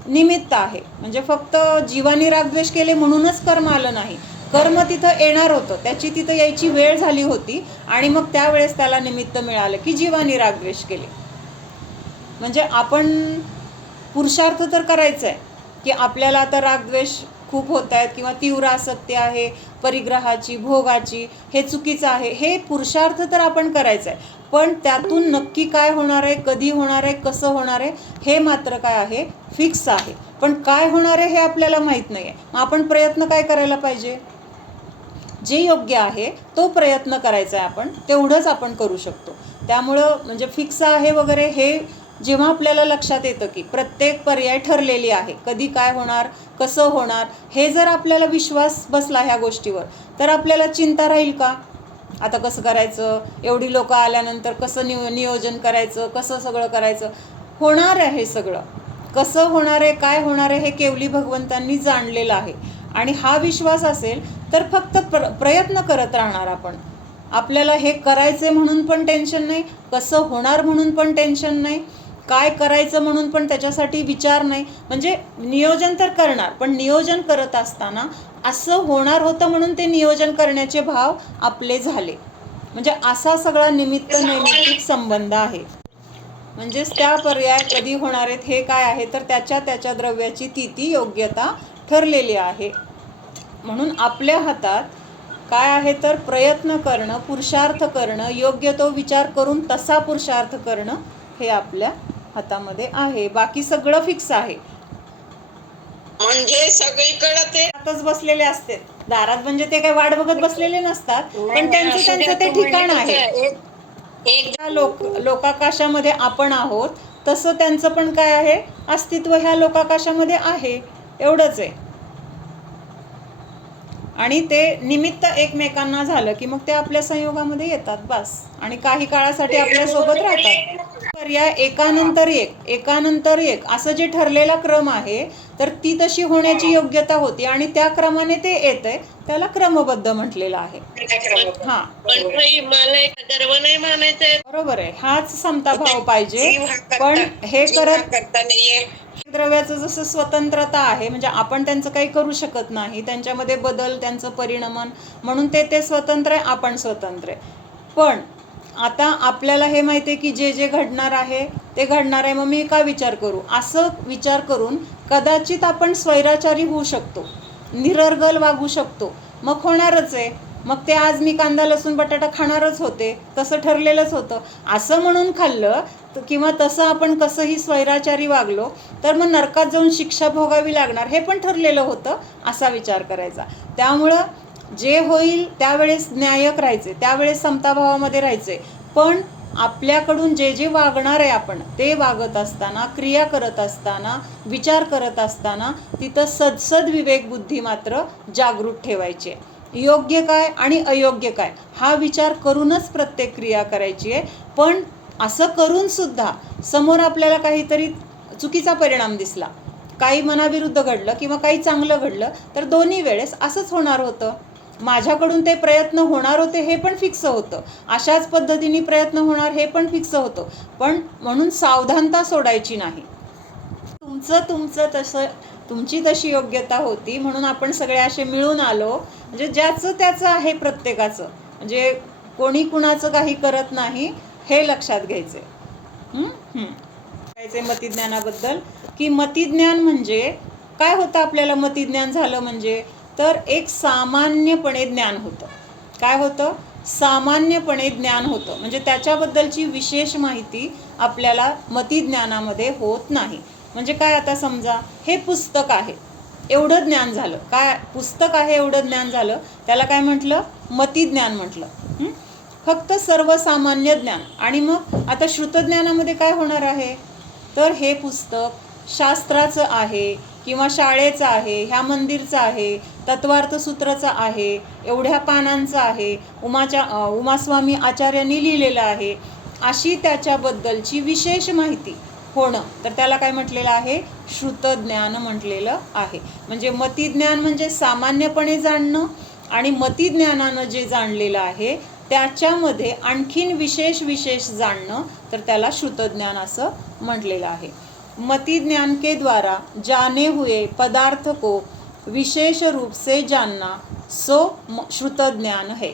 निमित्त आहे. म्हणजे फक्त जीवाने रागद्वेष केले म्हणूनच कर्म आलं नाही, कर्म तिथं येणार होतं, त्याची तिथं यायची वेळ झाली होती, आणि मग त्यावेळेस त्याला निमित्त मिळालं की जीवाने रागद्वेष केले. म्हणजे आपण पुरुषार्थ तर करायचा आहे की आपल्याला आता रागद्वेष खूप होत आहेत किंवा तीव्र आसक्ती आहे परिग्रहाची, भोगाची, हे चुकीचं आहे. हे पुरुषार्थ तर आपण करायचं आहे, पण त्यातून नक्की काय होणार आहे, कधी होणार आहे, कसं होणार आहे, हे मात्र काय आहे, फिक्स आहे. पण काय होणार आहे हे आपल्याला माहीत नाही आहे. मग आपण प्रयत्न काय करायला पाहिजे, जे योग्य आहे तो प्रयत्न करायचा आहे. आपण तेवढंच आपण करू शकतो. त्यामुळं म्हणजे फिक्स आहे वगैरे हे जेव्हा आपल्याला लक्षात येतं की प्रत्येक पर्याय ठरलेली आहे, कधी काय होणार, कसं होणार, हे जर आपल्याला विश्वास बसला ह्या गोष्टीवर, तर आपल्याला चिंता राहील का, आता कसं करायचं, एवढी लोकं आल्यानंतर कसं नियोजन करायचं, कसं सगळं करायचं. होणार आहे सगळं, कसं होणार आहे, काय होणार आहे, हे केवली भगवंतांनी जाणलेलं आहे. आणि हा विश्वास असेल तर फक्त प्रयत्न करत राहणार आपण. आपल्याला हे करायचे म्हणून पण टेन्शन नाही, कसं होणार म्हणून पण टेन्शन नाही, काय करायचं म्हणून पण त्याच्यासाठी विचार नाही. म्हणजे नियोजन तर करणार, पण नियोजन करत असताना असं होणार होतं म्हणून ते नियोजन करण्याचे भाव आपले झाले. म्हणजे असा सगळा निमित्त नैमित्तिक संबंध आहे. म्हणजेच त्या पर्याय कधी होणार आहेत हे काय आहे, तर त्याच्या द्रव्याची ती योग्यता ठरलेली आहे. म्हणून आपल्या हातात काय आहे, तर प्रयत्न करणं, पुरुषार्थ करणं, योग्य तो विचार करून तसा पुरुषार्थ करणं हे आपल्या हातामध्ये आहे. बाकी सगळं फिक्स आहे. म्हणजे सगळीकडे ते आताच बसलेले असते दारात, म्हणजे ते काही वाट बघत बसलेले नसतात, पण त्यांचं ते ठिकाण आहे. लोकाकाशामध्ये आपण आहोत तसं त्यांचं पण काय आहे, अस्तित्व ह्या लोकाकाशामध्ये आहे, एवढंच आहे. आणि ते निमित्त एकमेकांना झालं की मग ते आपल्या संयोगामध्ये येतात बस, आणि काही काळासाठी आपल्यासोबत राहतात. पर्याय एकानंतर एक असं जे ठरलेला क्रम आहे, तर ती तशी होण्याची योग्यता होती, आणि त्या क्रमाने ते येतंय, त्याला क्रमबद्ध म्हटलेलं आहे. हा, गर्व नाही मानायचा, बरोबर आहे. हाच समता भाव पाहिजे. पण हे करत द्रव्याचं जसं स्वतंत्रता आहे, म्हणजे आपण त्यांचं काही करू शकत नाही, त्यांच्यामध्ये बदल, त्यांचं परिणमन, म्हणून ते स्वतंत्र आहे, आपण स्वतंत्र आहे. पण आता आपल्याला हे माहिती आहे की जे घडणार आहे ते घडणार आहे, मग मी का विचार करू, असं विचार करून कदाचित आपण स्वैराचारी होऊ शकतो, निरर्गल वागू शकतो, मग होणारच आहे. मग ते आज मी कांदा लसूण बटाटा खाणारच होते, तसं ठरलेलंच होतं. असं म्हणून खाल्लं किंवा तसं आपण कसंही स्वैराचारी वागलो तर मग नरकात जाऊन शिक्षा भोगावी लागणार, हे पण ठरलेलं होतं, असा विचार करायचा. त्यामुळं जे होईल त्यावेळेस न्यायक राहायचे, त्यावेळेस समताभावामध्ये राहायचे. पण आपल्याकडून जे जे वागणार आहे आपण ते वागत असताना, क्रिया करत असताना, विचार करत असताना तिथं सदसद विवेक बुद्धी मात्र जागृत ठेवायची आहे. योग्य काय आणि अयोग्य काय हा विचार करूनच प्रत्येक क्रिया करायची आहे. पण असं करूनसुद्धा समोर आपल्याला काहीतरी चुकीचा परिणाम दिसला, काही मनाविरुद्ध घडलं किंवा काही चांगलं घडलं, तर दोन्ही वेळेस असंच होणार होतं. माझ्याकडून ते प्रयत्न होणार होते हे पण फिक्स होतं, अशाच पद्धतीने प्रयत्न होणार हे पण फिक्स होतं. पण म्हणून सावधानता सोडायची नाही. तुमचं तसं, तुमची तशी योग्यता होती म्हणून आपण सगळे असे मिळून आलो. म्हणजे ज्याचं त्याचं आहे प्रत्येकाचं, म्हणजे कोणी कुणाचं काही करत नाही, हे लक्षात घ्यायचं. मतिज्ञानाबद्दल की मतिज्ञान म्हणजे काय होतं, आपल्याला मतिज्ञान झालं म्हणजे तर एक सामान्यपणे ज्ञान होतं. काय होतं? सामान्यपणे ज्ञान होतं. म्हणजे त्याच्याबद्दलची विशेष माहिती आपल्याला मतिज्ञानामध्ये होत नाही. म्हणजे काय, आता समजा हे पुस्तक आहे एवढं ज्ञान झालं, काय पुस्तक आहे एवढं ज्ञान झालं, त्याला काय म्हटलं? मतिज्ञान म्हटलं. फक्त सर्वसामान्य ज्ञान. आणि मग आता श्रुतज्ञानामध्ये काय होणार आहे तर हे पुस्तक शास्त्राचं आहे किंवा शाळेचं आहे, ह्या मंदिरचं आहे, तत्वार्थसूत्राचं आहे, एवढ्या पानांचं आहे, उमास्वामी आचार्यांनी लिहिलेलं आहे, अशी त्याच्याबद्दलची विशेष माहिती होणं, तर त्याला काय म्हटलेलं आहे? श्रुतज्ञान म्हटलेलं आहे. म्हणजे मतिज्ञान म्हणजे सामान्यपणे जाणणं, आणि मतिज्ञानानं जे जाणलेलं आहे त्याच्यामध्ये आणखीन विशेष जाणणं, तर त्याला श्रुतज्ञान असं म्हटलेलं आहे. मतिज्ञान के द्वारा जाने हुए पदार्थ को विशेष रूप से जानना सो श्रुतज्ञान है.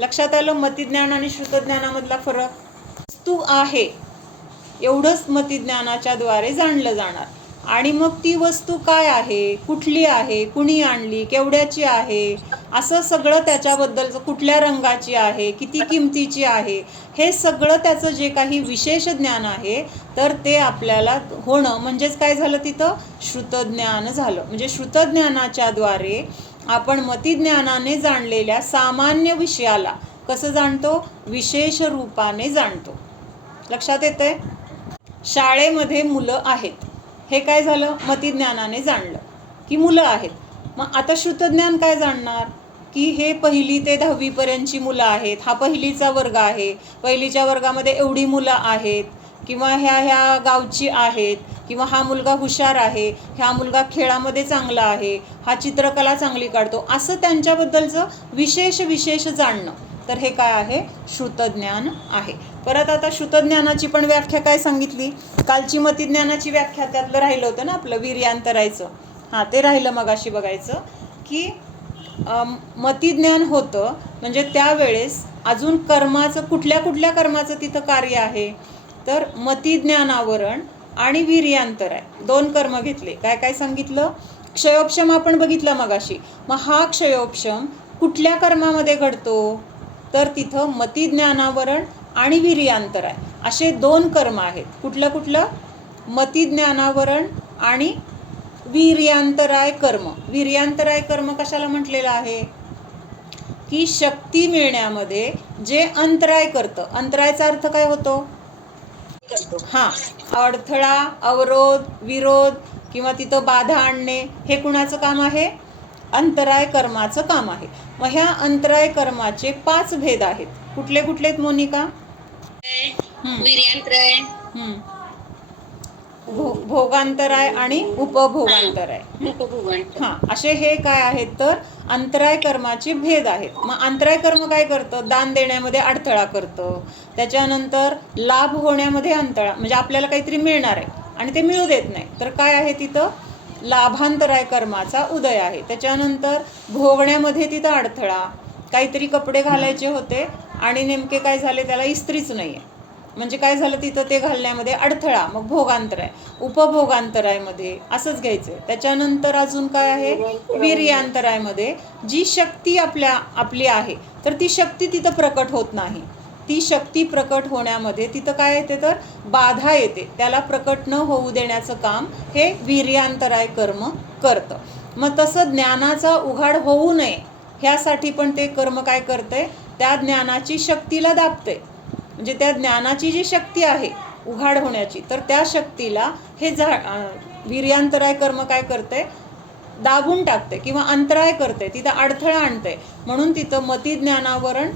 लक्षात आलं मतिज्ञान आणि श्रुतज्ञानामधला फरक? वस्तू आहे एवढंच मतिज्ञानाच्या द्वारे जाणलं जाणार, आणि मग ती वस्तू काय आहे, कुठली आहे, कुणी आणली, केवढ्याची आहे, असं सगळं त्याच्याबद्दलचं, कुठल्या रंगाची आहे, किती किमतीची आहे, हे सगळं त्याचं जे काही विशेष ज्ञान आहे तर ते आपल्याला होणं म्हणजेच काय झालं? तिथं श्रुतज्ञान झालं. म्हणजे श्रुतज्ञानाच्या द्वारे आपण मतिज्ञानाने जाणलेल्या सामान्य विषयाला कसं जाणतो? विशेष रूपाने जाणतो. लक्षात येतंय? शाळेमध्ये मुलं आहेत, हे काय झालं? मतिज्ञानाने जाणलं की मुलं आहेत. मग आता श्रुतज्ञान काय जाणणार की हे 1ली ते 10वीपर्यंतची मुलं आहेत, हा 1लीचा वर्ग आहे, 1लीच्या वर्गामध्ये एवढी मुलं आहेत, किंवा ह्या गावची आहेत, किंवा हा मुलगा हुशार आहे, हा मुलगा खेळामध्ये चांगला आहे, हा चित्रकला चांगली काढतो, असं त्यांच्याबद्दलचं विशेष जाणणं, तर हे काय आहे? श्रुतज्ञान आहे. परत आता श्रुतज्ञानाची पण व्याख्या काय सांगितली? कालची मतिज्ञानाची व्याख्या त्यातलं राहिलं होतं ना आपलं वीर्यांतरायचं, ते राहिलं मगाशी बघायचं की मतिज्ञान होतं म्हणजे त्यावेळेस अजून कर्माचं, कुठल्या कर्माचं तिथं कार्य आहे तर मतिज्ञानावरण आणि वीर्यांतराय 2 कर्म घेतले. काय सांगितलं? क्षयोपशम आपण बघितला मगाशी. मग हा क्षयोपशम कुठल्या कर्मामध्ये घडतो तर तिथं मतिज्ञानावरण आणि वीर्यांतराय असे 2 कर्म आहेत. कुठलं? मतिज्ञानावरण आणि वीर्यांतराय कर्म. वीर्यांतराय कर्म कशाला म्हटलेलं आहे की शक्ती मिळण्यामध्ये जे अंतराय करतं. अंतरायचा अर्थ काय होतो? अडथळा, अवरोध, विरोध किंवा तिथं बाधा आणणे, हे कुणाचं काम आहे? अंतराय कर्माचं काम आहे. मग ह्या अंतराय कर्माचे 5 भेद आहेत. कुठले आहेत मोनिका? वीर्यांतराय, भोगांतराय आणि उपभोगांतराय. असे हे काय आहेत तर अंतराय कर्माचे भेद आहेत. मग अंतराय कर्म काय करतं? दान देण्यामध्ये अडथळा करतं, त्याच्यानंतर लाभ होण्यामध्ये अंतळा, म्हणजे आपल्याला काहीतरी मिळणार आहे आणि ते मिळू देत नाही, तर काय आहे तिथं? लाभांतराय कर्माचा उदय आहे. त्याच्यानंतर भोगण्यामध्ये तिथं अडथळा, काहीतरी कपडे घालायचे होते आणि नेमके काय झाले, त्याला इस्त्रीच नाही आहे, म्हणजे काय झालं तिथं ते घालण्यामध्ये अडथळा, मग भोगांतराय, उपभोगांतरायमध्ये असंच घ्यायचं आहे. त्याच्यानंतर अजून काय आहे, वीर्यांतरायमध्ये जी शक्ती आपली आहे तर ती शक्ती तिथं प्रकट होत नाही. ती शक्ती प्रकट होण्यामध्ये तिथं काय येते तर बाधा येते. त्याला प्रकट न होऊ देण्याचं काम हे वीर्यांतराय कर्म करतं. मग तसं ज्ञानाचा उघाड होऊ नये ह्यासाठी पण ते कर्म काय करते, त्या ज्ञानाची शक्तीला दाबते. म्हणजे त्या ज्ञानाची जी शक्ती आहे उघाड होण्याची, तर त्या शक्तीला हे वीर्यांतराय कर्म काय करते, दाबून टाकते किंवा अंतराय करते, तिथं अडथळा आणते. म्हणून तिथं मतिज्ञानावरण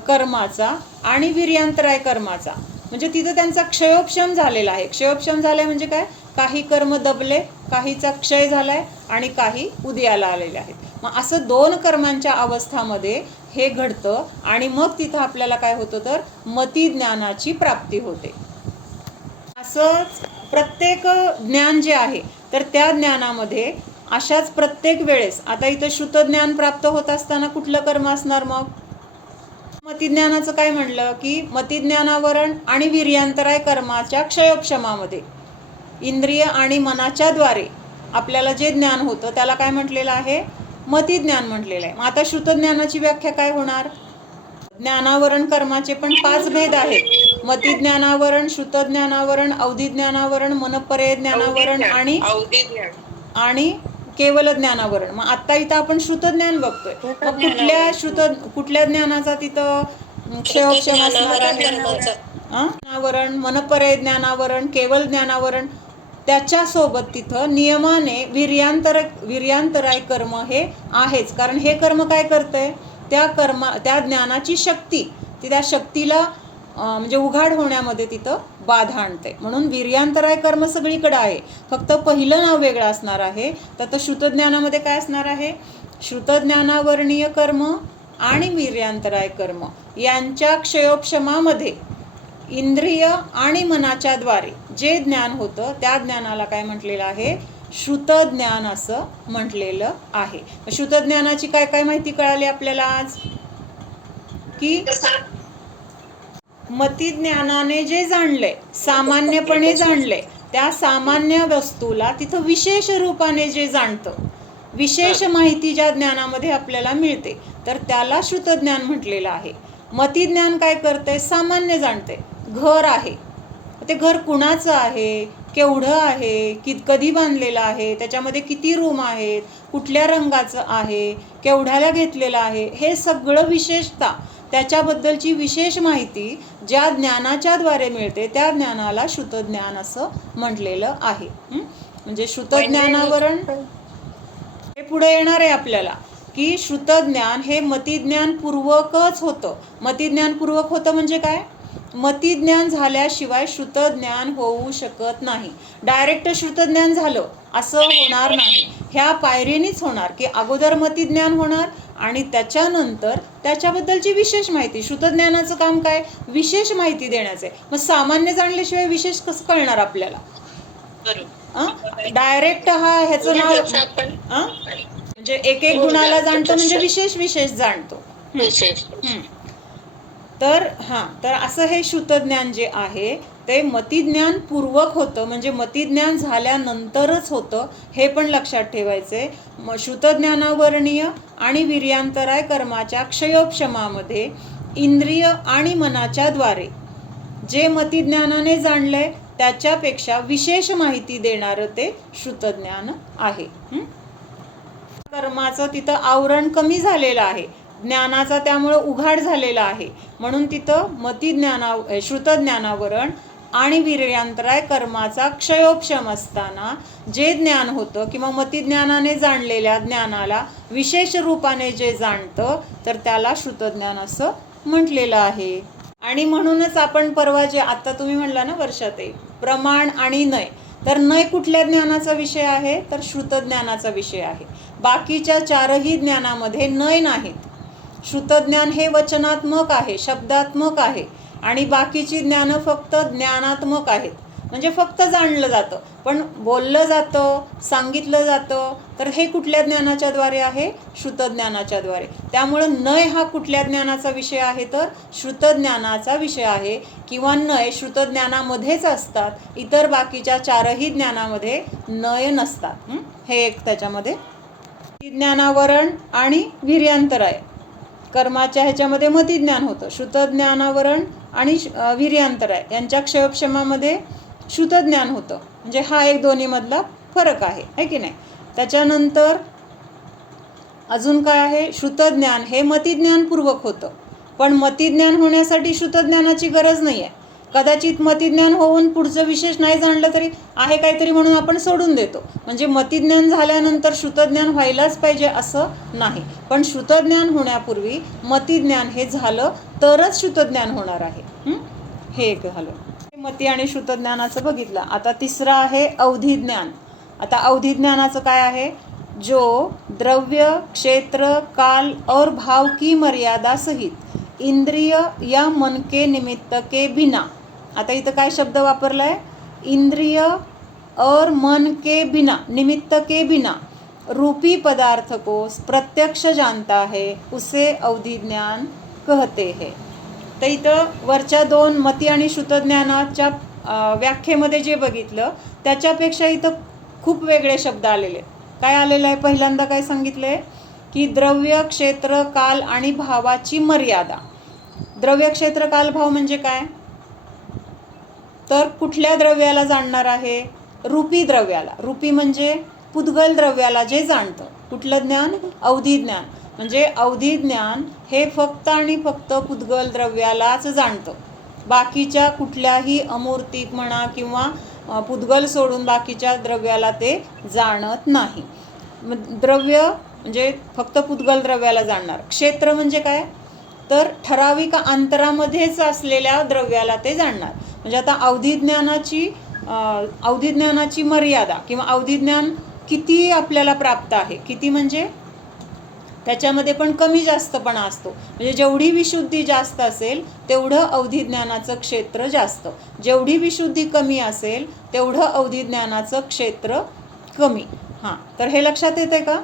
कर्माचा आणि वीर्यांतराय कर्माचा म्हणजे तिथं त्यांचा क्षयोपशम झालेला आहे. क्षयोपशम झालाय म्हणजे काय, काही कर्म दबले, काहीचा क्षय झालाय आणि काही उदयाला आलेले आहेत. मग असं 2 कर्मांच्या अवस्थामध्ये हे घडतं आणि मग तिथं आपल्याला काय होतं तर मतिज्ञानाची प्राप्ती होते. असंच प्रत्येक ज्ञान जे आहे तर त्या ज्ञानामध्ये अशाच प्रत्येक वेळेस आता इथं श्रुतज्ञान प्राप्त होत असताना कुठलं कर्म असणार, मग मतिज्ञानाचं काय म्हणलं की मतिज्ञानावरण आणि वीर्यांतराय कर्माच्या क्षयोपशमामध्ये इंद्रिय आणि मनाच्या द्वारे आपल्याला जे ज्ञान होतं त्याला काय म्हटलेलं आहे, मतिज्ञान म्हटलेलं आहे. मग आता श्रुतज्ञानाची व्याख्या काय होणार, ज्ञानावरण कर्माचे पण 5 भेद आहेत. मतिज्ञानावरण, श्रुतज्ञानावरण, अवधिज्ञानावरण, मनपर्यय ज्ञानावरण आणि केवल ज्ञानावरण. मग आता इथं आपण श्रुतज्ञान बघतोय. मग कुठल्या ज्ञानाचा तिथं क्षयोपशम असणार, ज्ञानावरण, मनपर्यय ज्ञानावरण, केवल ज्ञानावरण. त्याच्यासोबत तिथं नियमाने वीर्यांतराय कर्म हे आहेच. कारण हे कर्म काय करतंय, त्या ज्ञानाची शक्ती त्या शक्तीला म्हणजे उघाड होण्यामध्ये तिथं बाधा आणते. म्हणून वीर्यांतराय कर्म सगळीकडे आहे, फक्त पहिलं नाव वेगळं असणार आहे. तर श्रुतज्ञानामध्ये काय असणार आहे, श्रुतज्ञानावर्णीय कर्म आणि वीर्यांतराय कर्म यांच्या क्षयोपशमामध्ये इंद्रिय आणि मनाच्या द्वारे जे ज्ञान होतं त्या ज्ञानाला काय म्हटलेलं आहे, श्रुतज्ञान असं म्हटलेलं आहे. श्रुतज्ञानाची काय काय माहिती कळाली आपल्याला आज, की मतिज्ञानाने जे जाणलंय, सामान्यपणे जाणलंय, त्या सामान्य वस्तूला तिथं विशेष रूपाने जे जाणतं, विशेष माहिती ज्या ज्ञानामध्ये आपल्याला मिळते तर त्याला श्रुतज्ञान म्हटलेलं आहे. मतिज्ञान काय करते, सामान्य जाणते. घर आहे, ते घर कुणाचं आहे, केवढं आहे, कधी बांधलेलं आहे, त्याच्यामध्ये किती रूम आहेत, कुठल्या रंगाचं आहे, केवढ्याला घेतलेलं आहे, हे सगळं विशेषता त्याच्याबद्दलची विशेष माहिती ज्या ज्ञानाच्या द्वारे मिळते त्या ज्ञानाला श्रुतज्ञान असं म्हटलेलं आहे. म्हणजे श्रुतज्ञानावरण हे पुढे येणार आहे आपल्याला, की श्रुतज्ञान हे मतिज्ञानपूर्वकच होतं. मतिज्ञानपूर्वक होतं म्हणजे काय, मतिज्ञान झाल्याशिवाय श्रुतज्ञान होऊ शकत नाही. डायरेक्ट श्रुतज्ञान झालं असं होणार नाही, ह्या पायरीनीच होणार, की अगोदर मतिज्ञान होणार आणि त्याच्यानंतर त्याच्याबद्दलची विशेश माहिती. श्रुतज्ञानाचं काम काय, विशेष माहिती देण्याचं आहे. मग सामान्य जाणल्याशिवाय विशेष कसं कळणार आपल्याला, डायरेक्ट ह्याचं नाव म्हणजे एक गुणाला जाणतो म्हणजे विशेष जाणतो. तर असं हे श्रुतज्ञान जे आहे ते मतिज्ञान पूर्वक होतं, म्हणजे मतिज्ञान झाल्यानंतरच होतं, हे पण लक्षात ठेवायचे. श्रुतज्ञानावर्णीय आणि वीर्यांतराय कर्माच्या क्षयोपशमामध्ये इंद्रिय आणि मनाच्या द्वारे जे मतिज्ञानाने जाणलंय त्याच्यापेक्षा विशेष माहिती देणारं ते श्रुतज्ञान आहे. कर्माचं तिथं आवरण कमी झालेलं आहे, ज्ञानाचा त्यामुळं उघाड झालेला आहे. म्हणून तिथं श्रुतज्ञानावरण आणि वीर्यांतराय कर्माचा क्षयोपशम असताना जे ज्ञान होतं किंवा मतिज्ञानाने जाणलेल्या ज्ञानाला विशेष रूपाने जे जाणतं तर त्याला श्रुतज्ञान असं म्हटलेलं आहे. आणि म्हणूनच आपण परवा जे आता तुम्ही म्हणला ना वर्षात प्रमाण आणि नय, तर नय कुठल्या ज्ञानाचा विषय आहे तर श्रुतज्ञानाचा विषय आहे. बाकीच्या 4ही ज्ञानामध्ये नय नाहीत. श्रुतज्ञान हे वचनात्मक आहे, शब्दात्मक आहे आणि बाकीची ज्ञानं फक्त ज्ञानात्मक आहेत. म्हणजे फक्त जाणलं जातं, पण बोललं जातं, सांगितलं जातं, तर हे कुठल्या ज्ञानाच्या द्वारे आहे? श्रुतज्ञानाच्या द्वारे. त्यामुळं नय हा कुठल्या ज्ञानाचा विषय आहे? तर श्रुतज्ञानाचा विषय आहे. किंवा नय श्रुतज्ञानामध्येच असतात, इतर बाकीच्या चारही ज्ञानामध्ये नय नसतात. हे एक त्याच्यामध्ये ज्ञानावरण आणि वीर्यांतराय. कर्माच्या ह्याच्यामध्ये मतिज्ञान होतं, श्रुतज्ञानावरण आणि वीर्यांतराय यांच्या क्षयोपशमामध्ये श्रुतज्ञान होतं. म्हणजे हा एक दोन्हीमधला फरक आहे की नाही. त्याच्यानंतर अजून काय आहे? श्रुतज्ञान हे मतिज्ञानपूर्वक होतं, पण मतिज्ञान होण्यासाठी श्रुतज्ञानाची गरज नाही आहे. कदाचित मतिज्ञान होऊन पुढचं विशेष नाही जाणलं तरी आहे काहीतरी म्हणून आपण सोडून देतो. म्हणजे मतिज्ञान झाल्यानंतर श्रुतज्ञान व्हायलाच पाहिजे असं नाही, पण श्रुतज्ञान होण्यापूर्वी मतिज्ञान हे झालं तरच श्रुतज्ञान होणार आहे. हे एक झालं मती आणि श्रुतज्ञानाचं बघितलं. आता तिसरं आहे अवधिज्ञान. आता अवधिज्ञानाचं काय आहे? जो द्रव्य, क्षेत्र, काल और भाव की मर्यादा सहित इंद्रिय या मन के निमित्त के बिना. आता इथं काय शब्द वापरला आहे? इंद्रिय और मन के बिना, निमित्त के बिना रूपी पदार्थ को प्रत्यक्ष जानता है, उसे अवधिज्ञान कहते हैं. तर इथं वरच्या दोन मती आणि श्रुतज्ञानाच्या व्याख्येमध्ये जे बघितलं त्याच्यापेक्षा इथं खूप वेगळे शब्द आलेले. काय आलेलं आहे? पहिल्यांदा काय सांगितलं आहे की द्रव्य, क्षेत्र, काल आणि भावाची मर्यादा. द्रव्य, क्षेत्र, काल, भाव म्हणजे काय? तर कुठल्या द्रव्याला जाणणार आहे? रूपी द्रव्याला. रूपी म्हणजे पुद्गल द्रव्याला जे जाणतं. कुठलं ज्ञान? अवधिज्ञान. म्हणजे अवधिज्ञान हे फक्त आणि फक्त पुद्गल द्रव्यालाच जाणतं, बाकीच्या कुठल्याही अमूर्तिक म्हणा किंवा पुद्गल सोडून बाकीच्या द्रव्याला ते जाणत नाही. द्रव्य म्हणजे फक्त पुद्गल द्रव्याला जाणणार. क्षेत्र म्हणजे काय? तर ठराविक अंतरामध्येच असलेल्या द्रव्याला ते जाणणार. म्हणजे आता अवधिज्ञानाची मर्यादा किंवा अवधिज्ञान किती आपल्याला प्राप्त आहे? किती म्हणजे त्याच्यामध्ये पण कमी जास्तपणा असतो. म्हणजे जेवढी विशुद्धी जास्त असेल तेवढं अवधिज्ञानाचं क्षेत्र जास्त, जेवढी विशुद्धी कमी असेल तेवढं अवधिज्ञानाचं क्षेत्र कमी. तर हे लक्षात येते का?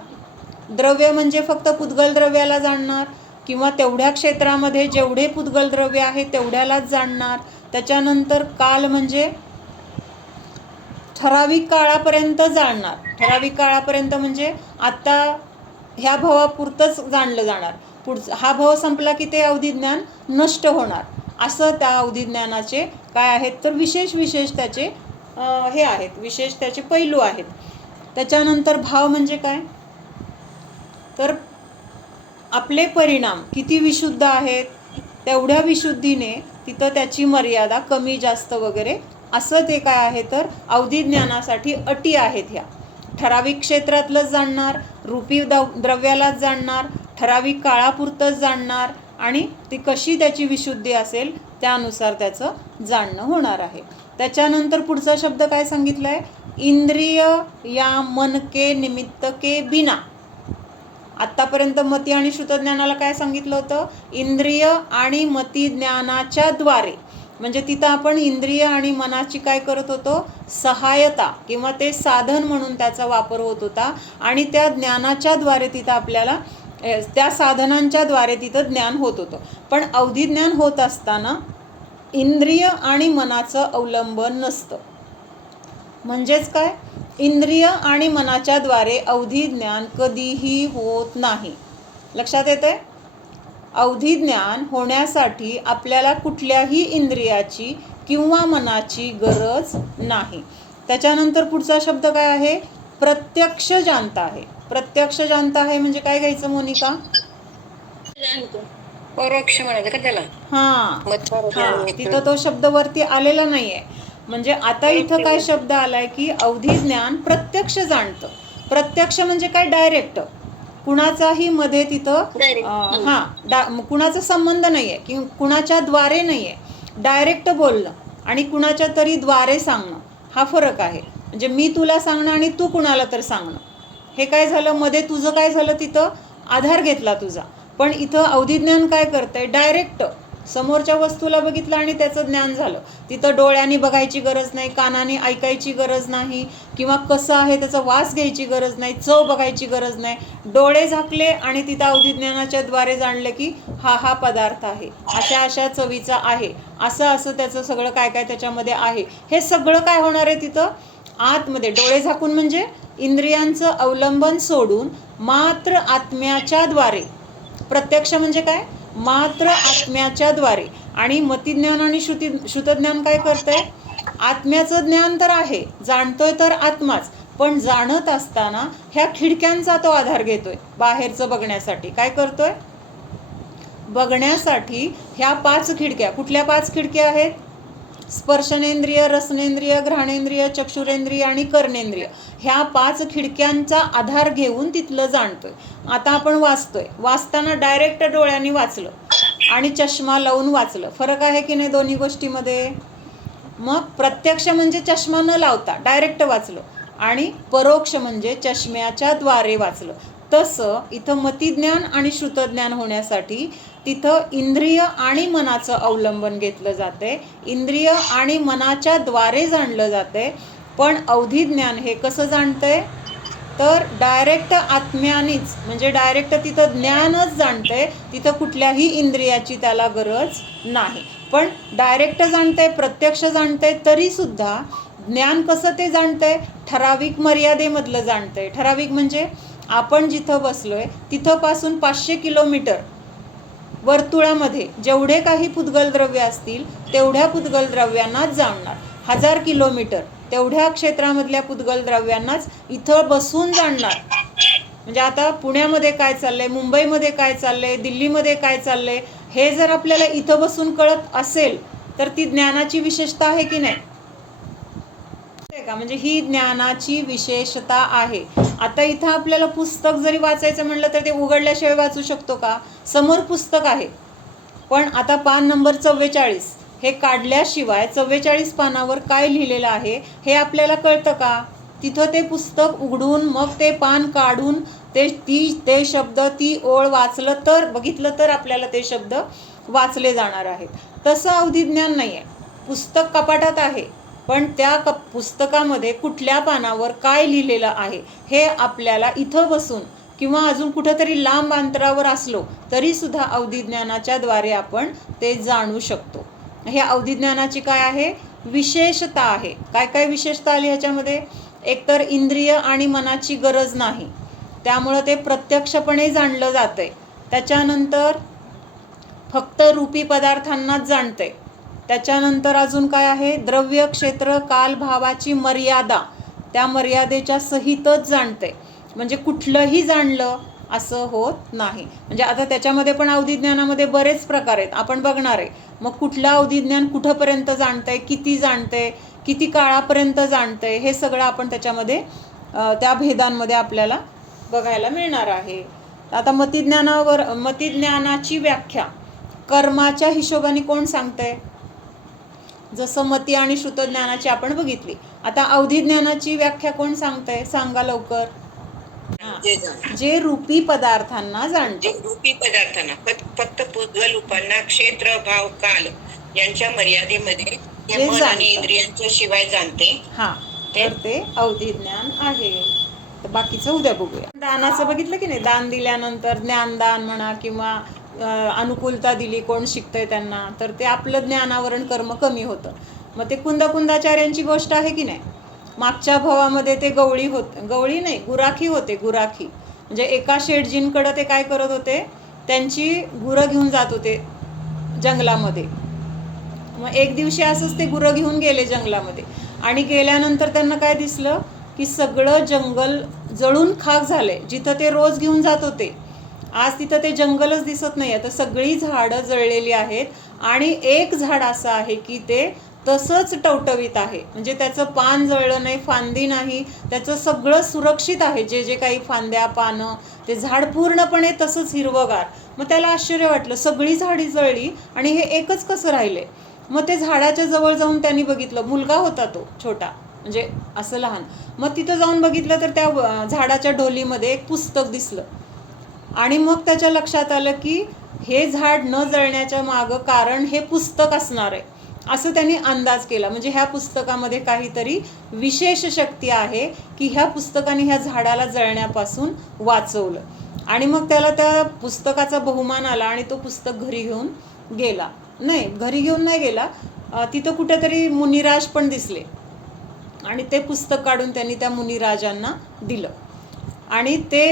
द्रव्य म्हणजे फक्त पुद्गल द्रव्याला जाणणार किंवा तेवढ्या क्षेत्रामध्ये जेवढे पुद्गल द्रव्य आहे तेवढ्यालाच जाणणार. त्याच्यानंतर काल म्हणजे ठराविक काळापर्यंत जाणणार. ठराविक काळापर्यंत म्हणजे आता ह्या भावापुरतंच जाणलं जाणार, पुढचं हा भाव संपला की ते अवधिज्ञान नष्ट होणार. असं त्या अवधिज्ञानाचे काय आहेत? तर विशेष त्याचे हे आहेत, विशेष त्याचे पैलू आहेत. त्याच्यानंतर भाव म्हणजे काय? तर आपले परिणाम किती विशुद्ध आहेत तेवढ्या विशुद्धीने तिथं त्याची मर्यादा कमी जास्त वगैरे असं ते काय आहे? तर अवधिज्ञानासाठी अटी आहेत. ह्या ठराविक क्षेत्रातलंच जाणणार, रूपी द्रव्यालाच जाणणार, ठराविक काळापुरतंच जाणणार आणि ती कशी त्याची विशुद्धी असेल त्यानुसार त्याचं जाणणं होणार आहे. त्याच्यानंतर पुढचा शब्द काय सांगितलं आहे? इंद्रिय या मन के निमित्त के बिना. आत्तापर्यंत मती आणि श्रुतज्ञानाला काय सांगितलं होतं? इंद्रिय आणि मतिज्ञानाच्या द्वारे. म्हणजे तिथं आपण इंद्रिय आणि मनाची काय करत होतो? सहायता किंवा ते साधन म्हणून त्याचा वापर होत होता आणि त्या ज्ञानाच्या द्वारे तिथं आपल्याला त्या साधनांच्या द्वारे तिथं ज्ञान होत होतं. पण अवधिज्ञान होत असताना इंद्रिय आणि मनाचं अवलंबन नसतं. म्हणजेच काय? इंद्रिय आणि मनाच्या द्वारे अवधिज्ञान कधीही होत नाही. लक्षात येते? अवधिज्ञान होण्यासाठी आपल्याला कुठल्याही इंद्रियाची किंवा मनाची गरज नाही. त्याच्यानंतर पुढचा शब्द काय आहे? प्रत्यक्ष जानता आहे. प्रत्यक्ष जानता आहे म्हणजे काय घ्यायचं मोनिका? परोक्ष म्हणायचं का त्याला? तिथं तो शब्द वरती आलेला नाहीये. म्हणजे आता इथं काय शब्द आलाय की अवधिज्ञान प्रत्यक्ष जाणतं. प्रत्यक्ष म्हणजे काय? डायरेक्ट, कुणाचाही मध्ये तिथं कुणाचा संबंध नाहीये किंवा कुणाच्या द्वारे नाहीये. डायरेक्ट बोलणं आणि कुणाच्या तरी द्वारे सांगणं हा फरक आहे. म्हणजे मी तुला सांगणं आणि तू कुणाला तर सांगणं, हे काय झालं? मध्ये तुझं काय झालं? तिथं आधार घेतला तुझा. पण इथं अवधिज्ञान काय करतंय? डायरेक्ट समोरच्या वस्तूला बघितलं आणि त्याचं ज्ञान झालं. तिथं डोळ्यांनी बघायची गरज नाही, कानाने ऐकायची गरज नाही, किंवा कसं आहे त्याचा वास घ्यायची गरज नाही, चव बघायची गरज नाही. डोळे झाकले आणि तिथं अवधी ज्ञानाच्या द्वारे जाणलं की हा पदार्थ आहे, अशा चवीचा आहे, असं त्याचं सगळं काय काय त्याच्यामध्ये आहे. हे सगळं काय होणार आहे तिथं आतमध्ये. डोळे झाकून म्हणजे इंद्रियांचं अवलंबन सोडून मात्र आत्म्याच्या द्वारे. प्रत्यक्ष म्हणजे काय, मात्र आत्म्याच्या द्वारे. आणि मतिज्ञान आणि श्रुतज्ञान काय करतंय, आत्म्याचं ज्ञान तर आहे, जाणतोय तर आत्माच, पण जाणत असताना ह्या खिडक्यांचा तो आधार घेतोय बाहेरचं बघण्यासाठी. काय करतोय, बघण्यासाठी ह्या 5 खिडक्या. कुठल्या 5 खिडक्या आहेत, स्पर्शनेंद्रिय, रसनेंद्रिय, घ्राणेंद्रिय, चक्षुरेंद्रिय आणि कर्णेंद्रिय. ह्या 5 खिडक्यांचा आधार घेऊन तिथलं जाणतोय. आता आपण वाचतोय, वाचताना डायरेक्ट डोळ्यांनी वाचलं आणि चष्मा लावून वाचलं. फरक आहे की नाही दोन्ही गोष्टीमध्ये. मग प्रत्यक्ष म्हणजे चष्मा न लावता डायरेक्ट वाचलं, आणि परोक्ष म्हणजे चष्म्याच्या द्वारे वाचलं. तसं इथं मतिज्ञान आणि श्रुतज्ञान होण्यासाठी तिथं इंद्रिय आणि मनाचं अवलंबन घेतलं जाते, इंद्रिय आणि मनाच्या द्वारे जाणलं जाते. पण अवधी ज्ञान हे कसं जाणतंय, तर डायरेक्ट आत्म्यानीच, म्हणजे डायरेक्ट तिथं ज्ञानच जाणतंय, तिथं कुठल्याही इंद्रियाची त्याला गरज नाही. पण डायरेक्ट जाणतंय, प्रत्यक्ष जाणतंय, तरीसुद्धा ज्ञान कसं ते जाणतंय, ठराविक मर्यादेमधलं जाणतंय. ठराविक म्हणजे आपण जिथं बसलोय तिथंपासून 500 किलोमीटर वर्तुळामध्ये जेवढे काही पुद्गल द्रव्य असतील तेवढ्या पुद्गल द्रव्यांनाच जाणणार. 1000 किलोमीटर तेवढ्या क्षेत्रामधल्या पुद्गल द्रव्यांनाच इथं बसून जाणणार. म्हणजे आता पुण्यामध्ये काय चाललंय, मुंबईमध्ये काय चाललंय, दिल्लीमध्ये काय चाललंय, हे जर आपल्याला इथं बसून कळत असेल तर ती ज्ञानाची विशेषता आहे की नाही का. म्हणजे ही ज्ञानाची विशेषता आहे. आता इथं आपल्याला पुस्तक जरी वाचायचं म्हणलं तर ते उघडल्याशिवाय वाचू शकतो का, समोर पुस्तक आहे, पण आता पान नंबर 44 हे काढल्याशिवाय 44 पानावर काय लिहिलेलं आहे हे आपल्याला कळतं का. तिथं ते पुस्तक उघडून मग ते पान काढून ते शब्द, ती ओळ वाचलं तर, बघितलं तर आपल्याला ते शब्द वाचले जाणार आहेत. तसं अवधी ज्ञान नाही आहे. पुस्तक कपाटात आहे, पण त्या पुस्तकामध्ये कुठल्या पानावर काय लिहिलेलं आहे हे आपल्याला इथं बसून किंवा अजून कुठंतरी लांब अंतरावर असलो तरीसुद्धा अवधी ज्ञानाच्या द्वारे आपण ते जाणू शकतो. हे अवधी ज्ञानाची काय आहे, विशेषता आहे. काय काय विशेषता आली ह्याच्यामध्ये, एकतर इंद्रिय आणि मनाची गरज नाही, त्यामुळं ते प्रत्यक्षपणे जाणलं जातंय. त्याच्यानंतर फक्त रूपी पदार्थांनाच जाणतंय. त्याच्यानंतर अजून काय आहे, द्रव्य, क्षेत्र, काल, भावाची मर्यादा, त्या मर्यादेच्या सहितच जाणतंय. म्हणजे कुठलंही जाणलं असं होत नाही. म्हणजे आता त्याच्यामध्ये पण अवधी ज्ञानामध्ये बरेच प्रकार आहेत, आपण बघणार आहे. मग कुठलं अवधी ज्ञान कुठंपर्यंत जाणतंय, किती जाणतंय, किती काळापर्यंत जाणतंय, हे सगळं आपण त्याच्यामध्ये त्या भेदांमध्ये आपल्याला बघायला मिळणार आहे. आता मतिज्ञानाची व्याख्या कर्माच्या हिशोबाने कोण सांगतंय, जसं मती आणि श्रुतज्ञानाची आपण बघितली. आता अवधी ज्ञानाची व्याख्या कोण सांगतंय, सांगा लवकर. जे रूपी पदार्थांना जाणते, रूपी पदार्थांना फक्त पुद्गल रूपांना, क्षेत्र, भाव, काल यांच्या मर्यादेमध्ये मन आणि इंद्रियांच्या शिवाय जाणते. हा, तर ते अवधी ज्ञान आहे. तर बाकीचं उद्या बघूया. दानाचं बघितलं की नाही, दान दिल्यानंतर ज्ञानदान म्हणा किंवा अनुकूलता दिली कोण शिकतंय त्यांना, तर ते आपलं ज्ञानावरण कर्म कमी होतं. मग ते कुंदाचार्यांची गोष्ट आहे की नाही. मागच्या भावामध्ये ते गवळी नाही गुराखी होते. गुराखी म्हणजे एका शेठजींकडं ते काय करत होते, त्यांची गुरं घेऊन जात होते जंगलामध्ये. मग एक दिवशी असंच ते गुरं घेऊन गेले जंगलामध्ये, आणि गेल्यानंतर त्यांना काय दिसलं की सगळं जंगल जळून खाक झाले. जिथं ते रोज घेऊन जात होते आज तिथं ते जंगलच दिसत नाही आहे. तर सगळी झाडं जळलेली आहेत, आणि एक झाड असं आहे की ते तसंच टवटवीत आहे. म्हणजे त्याचं पान जळलं नाही, फांदी नाही, त्याचं सगळं सुरक्षित आहे. जे जे काही फांद्या, पानं, ते झाड पूर्णपणे तसंच हिरवगार. मग त्याला आश्चर्य वाटलं, सगळी झाडी जळली आणि हे एकच कसं राहिले. मग ते झाडाच्या जवळ जाऊन त्यांनी बघितलं, मुलगा होता तो छोटा, म्हणजे असं लहान. मग तिथं जाऊन बघितलं तर त्या झाडाच्या ढोलीमध्ये एक पुस्तक दिसलं, आणि मग त्याच्या लक्षात आलं की हे झाड न जळण्याच्या मागं कारण हे पुस्तक असणार आहे असं त्यांनी अंदाज केला. म्हणजे ह्या पुस्तकामध्ये काहीतरी विशेष शक्ती आहे की ह्या पुस्तकाने ह्या झाडाला जळण्यापासून वाचवलं. आणि मग त्याला त्या पुस्तकाचा बहुमान आला आणि तो पुस्तक घरी घेऊन गेला. नाही, घरी घेऊन नाही गेला, तिथं कुठेतरी मुनिराज पण दिसले आणि ते पुस्तक काढून त्यांनी त्या मुनिराजांना दिलं. आणि ते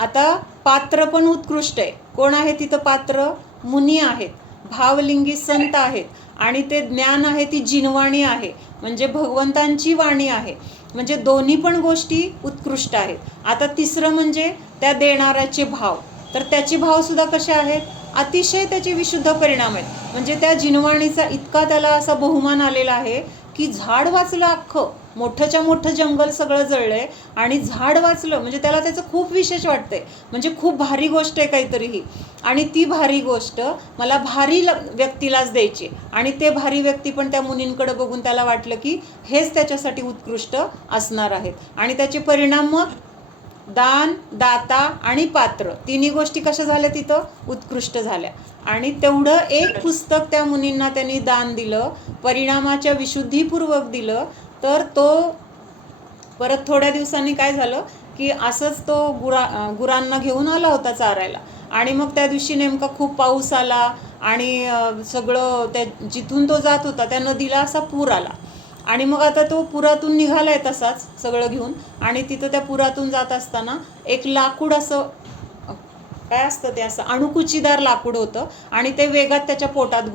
आता पात्र पण उत्कृष्ट आहे. कोण आहे तिथं पात्र? मुनी आहेत, भावलिंगी संत आहेत आणि ते ज्ञान आहे ती जिनवाणी आहे, म्हणजे भगवंतांची वाणी आहे. म्हणजे दोन्ही पण गोष्टी उत्कृष्ट आहेत. आता तिसरं म्हणजे त्या देणाऱ्याचे भाव. तर त्याचे भावसुद्धा कसे आहेत? अतिशय त्याचे विशुद्ध परिणाम आहेत. म्हणजे त्या जिनवाणीचा इतका त्याला असा बहुमान आलेला आहे की झाड वाचलं, अख्खं मोठंच्या मोठं जंगल सगळं जळलंय आणि झाड वाचलं म्हणजे त्याला त्याचं खूप विशेष वाटतंय. म्हणजे खूप भारी गोष्ट आहे काहीतरी ही, आणि ती भारी गोष्ट मला भारी व्यक्तीलाच द्यायची. आणि ते भारी व्यक्ती पण त्या मुनींकडे बघून त्याला वाटलं की हेच त्याच्यासाठी उत्कृष्ट असणार आहेत. आणि त्याचे परिणाम मग दान, दाता आणि पात्र तिन्ही गोष्टी कशा झाल्या तिथं? उत्कृष्ट झाल्या. आणि तेवढं एक पुस्तक त्या मुनींना त्यांनी दान दिलं, परिणामाच्या विशुद्धीपूर्वक दिलं. तर तो परत थोड्या दिवसांनी काय झालं की असंच तो गुरांना घेऊन आला होता चारायला. आणि मग त्या दिवशी नेमका खूप पाऊस आला आणि सगळं त्या जिथून तो जात होता त्या नदीला असा पूर आला. आणि मग आता तो पुरातून निघालाय तसाच सगळं घेऊन, आणि तिथं त्या पुरातून जात असताना एक लाकूड असं काय असतं ते असं अणुकुचीदार लाकूड होतं आणि ते वेगात त्याच्या पोटात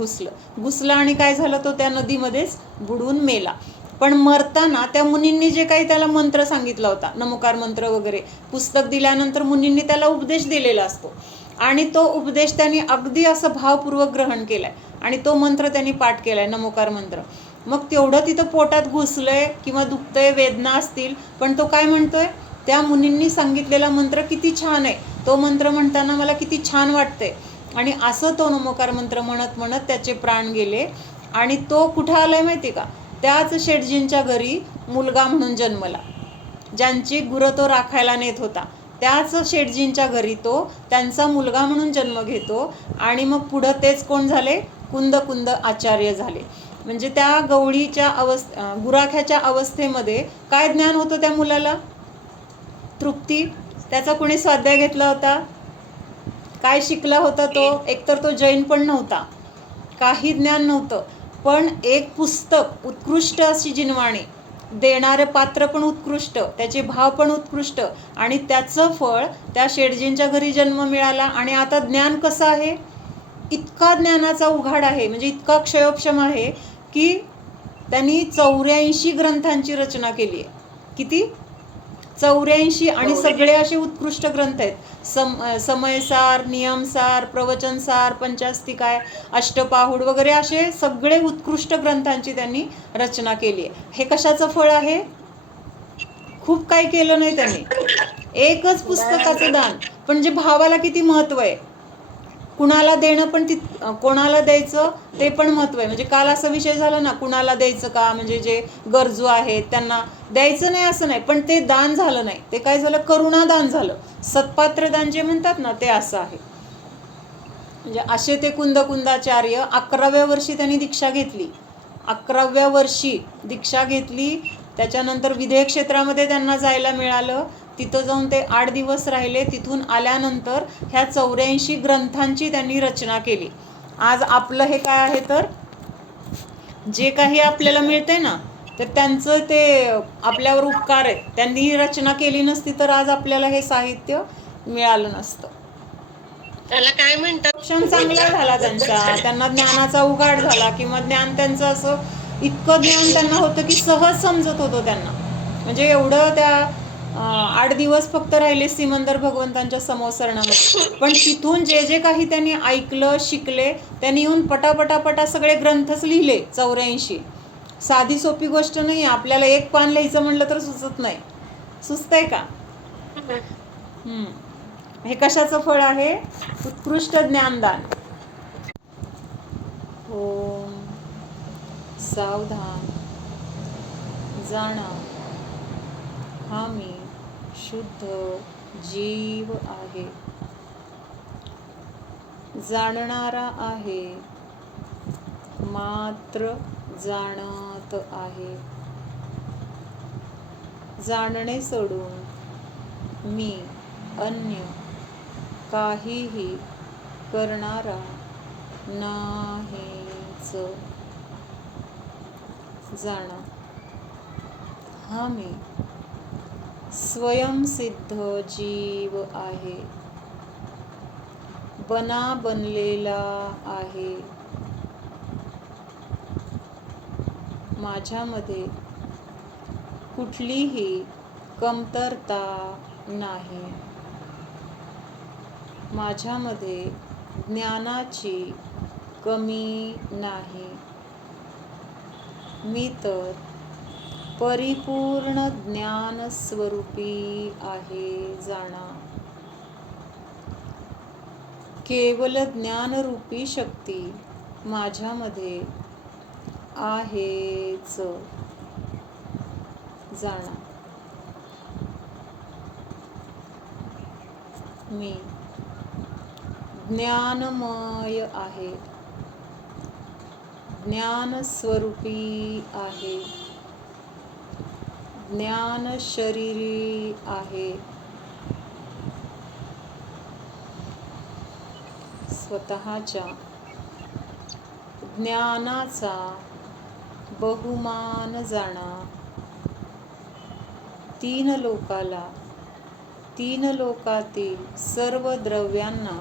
घुसलं आणि काय झालं, तो त्या नदीमध्येच बुडून मेला. पण मरताना त्या मुनींनी जे काही त्याला मंत्र सांगितला होता, नमोकार मंत्र वगैरे, पुस्तक दिल्यानंतर मुनींनी त्याला उपदेश दिलेला असतो आणि तो उपदेश त्यांनी अगदी असं भावपूर्वक ग्रहण केलाय आणि तो मंत्र त्यांनी पाठ केलाय, नमोकार मंत्र. मग तेवढं तिथं पोटात घुसलंय किंवा दुखतंय, वेदना असतील, पण तो काय म्हणतोय, त्या मुनींनी सांगितलेला मंत्र किती छान आहे, तो मंत्र म्हणताना मला किती छान वाटतंय. आणि असं तो नमोकार मंत्र म्हणत म्हणत त्याचे प्राण गेले. आणि तो कुठं आलाय माहिती का? त्याच शेठजींच्या घरी मुलगा म्हणून जन्मला. ज्यांची गुरं तो राखायला नेत होता त्याच शेठजींच्या घरी तो त्यांचा मुलगा म्हणून जन्म घेतो. आणि मग पुढं तेच कोण झाले? कुंद आचार्य झाले. म्हणजे त्या गवळीच्या गुराख्याच्या अवस्थेमध्ये काय ज्ञान होतं त्या मुलाला? तृप्ती. त्याचा कोणी स्वाध्याय घेतला होता? काय शिकला होता तो? एकतर तो जैन पण नव्हता, काही ज्ञान नव्हतं, पण एक पुस्तक, उत्कृष्ट अशी जिनवाणी, देणारं पात्र पण उत्कृष्ट, त्याचे भाव पण उत्कृष्ट, आणि त्याचं फळ त्या शेठजींच्या घरी जन्म मिळाला. आणि आता ज्ञान कसं आहे? इतका ज्ञानाचा उघाड आहे, म्हणजे इतका क्षयोक्षम आहे की त्यांनी 84 ग्रंथांची रचना केली आहे. किती? 84. आणि सगळे असे उत्कृष्ट ग्रंथ आहेत. समयसार, नियमसार, प्रवचनसार, पंचास्तिकाय, अष्टपाहुड वगैरे असे सगळे उत्कृष्ट ग्रंथांची त्यांनी रचना केली आहे. हे कशाचं फळ आहे? खूप काही केलं नाही त्यांनी, एकच पुस्तकाचं दान, पण जे भावाला किती महत्व आहे. कुणाला देणं पण कोणाला द्यायचं ते पण महत्व आहे. म्हणजे काल असा विषय झाला ना, कुणाला द्यायचं का, म्हणजे जे गरजू आहेत त्यांना द्यायचं नाही असं नाही, पण ते दान झालं नाही. ते काय झालं? करुणादान झालं. सत्पात्रदान जे म्हणतात ना, ते असं आहे. म्हणजे असे ते कुंदाचार्य 11व्या वर्षी त्यांनी दीक्षा घेतली. 11व्या वर्षी दीक्षा घेतली. त्याच्यानंतर विधेय क्षेत्रामध्ये त्यांना जायला मिळालं. तिथं जाऊन ते 8 दिवस राहिले. तिथून आल्यानंतर ह्या 84 ग्रंथांची त्यांनी रचना केली. आज आपलं हे काय आहे, तर जे काही आपल्याला मिळते ना, तर त्यांचं ते आपल्यावर उपकार आहेत. त्यांनी रचना केली नसती तर आज आपल्याला हे साहित्य मिळालं नसतं. त्याला काय म्हणतात? शिक्षण चांगला झाला त्यांचा, त्यांना ज्ञानाचा उघाड झाला, किंवा ज्ञान त्यांचं असं इतकं ज्ञान त्यांना होतं की सहज समजत होतं त्यांना. म्हणजे एवढं त्या 8 दिवस फक्त राहिले सिमंदर भगवंतांच्या समोसरणामध्ये, पण तिथून जे जे काही त्यांनी ऐकलं, शिकले, त्यांनी येऊन पटापटा सगळे ग्रंथच लिहिले. 84. साधी सोपी गोष्ट नाही. आपल्याला एक पान लिहायचं म्हणलं तर सुचत नाही. सुचतंय का? हे कशाचं फळ आहे? उत्कृष्ट ज्ञानदान. ओम सावधान जाणा, हा मी शुद्ध जीव आहे. जाणणारा आहे, मात्र जाणत आहे. जाणणे सोडून मी अन्य काहीही करणारा नाहीच. जाणा, हा मी स्वयंसिद्ध जीव आहे, बनलेला आहे. माझ्यामध्ये कुठलीही कमतरता नाही. माझ्यामध्ये ज्ञानाची कमी नाही. मी तर परिपूर्ण ज्ञान स्वरूपी आहे. जाणा, केवल ज्ञानरूपी शक्ती माझ्यामध्ये आहेच. जाणा, मी ज्ञानमय आहे, ज्ञान स्वरूपी आहे, ज्ञान शरीरी आहे. स्वतःच्या ज्ञानाचा बहुमान जाणा. तीन लोकातील सर्व द्रव्यांना,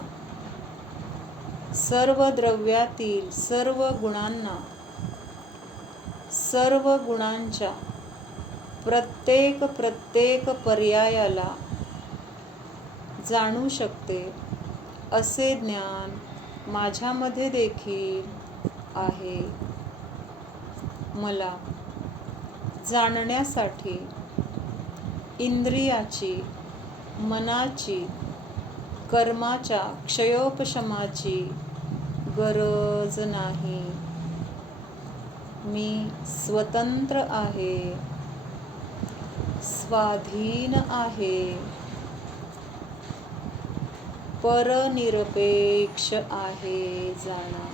सर्व द्रव्यातील सर्व गुणांना, सर्व गुणांच्या प्रत्येक पर्यायाला जाणू शकते असे ज्ञान माझ्यामध्ये देखील आहे. मला जाणण्यासाठी इंद्रियाची, मनाची, कर्माच्या क्षयोपशमाची गरज नाही. मी स्वतंत्र आहे, स्वाधीन आहे, परनिरपेक्ष आहे. जाणा,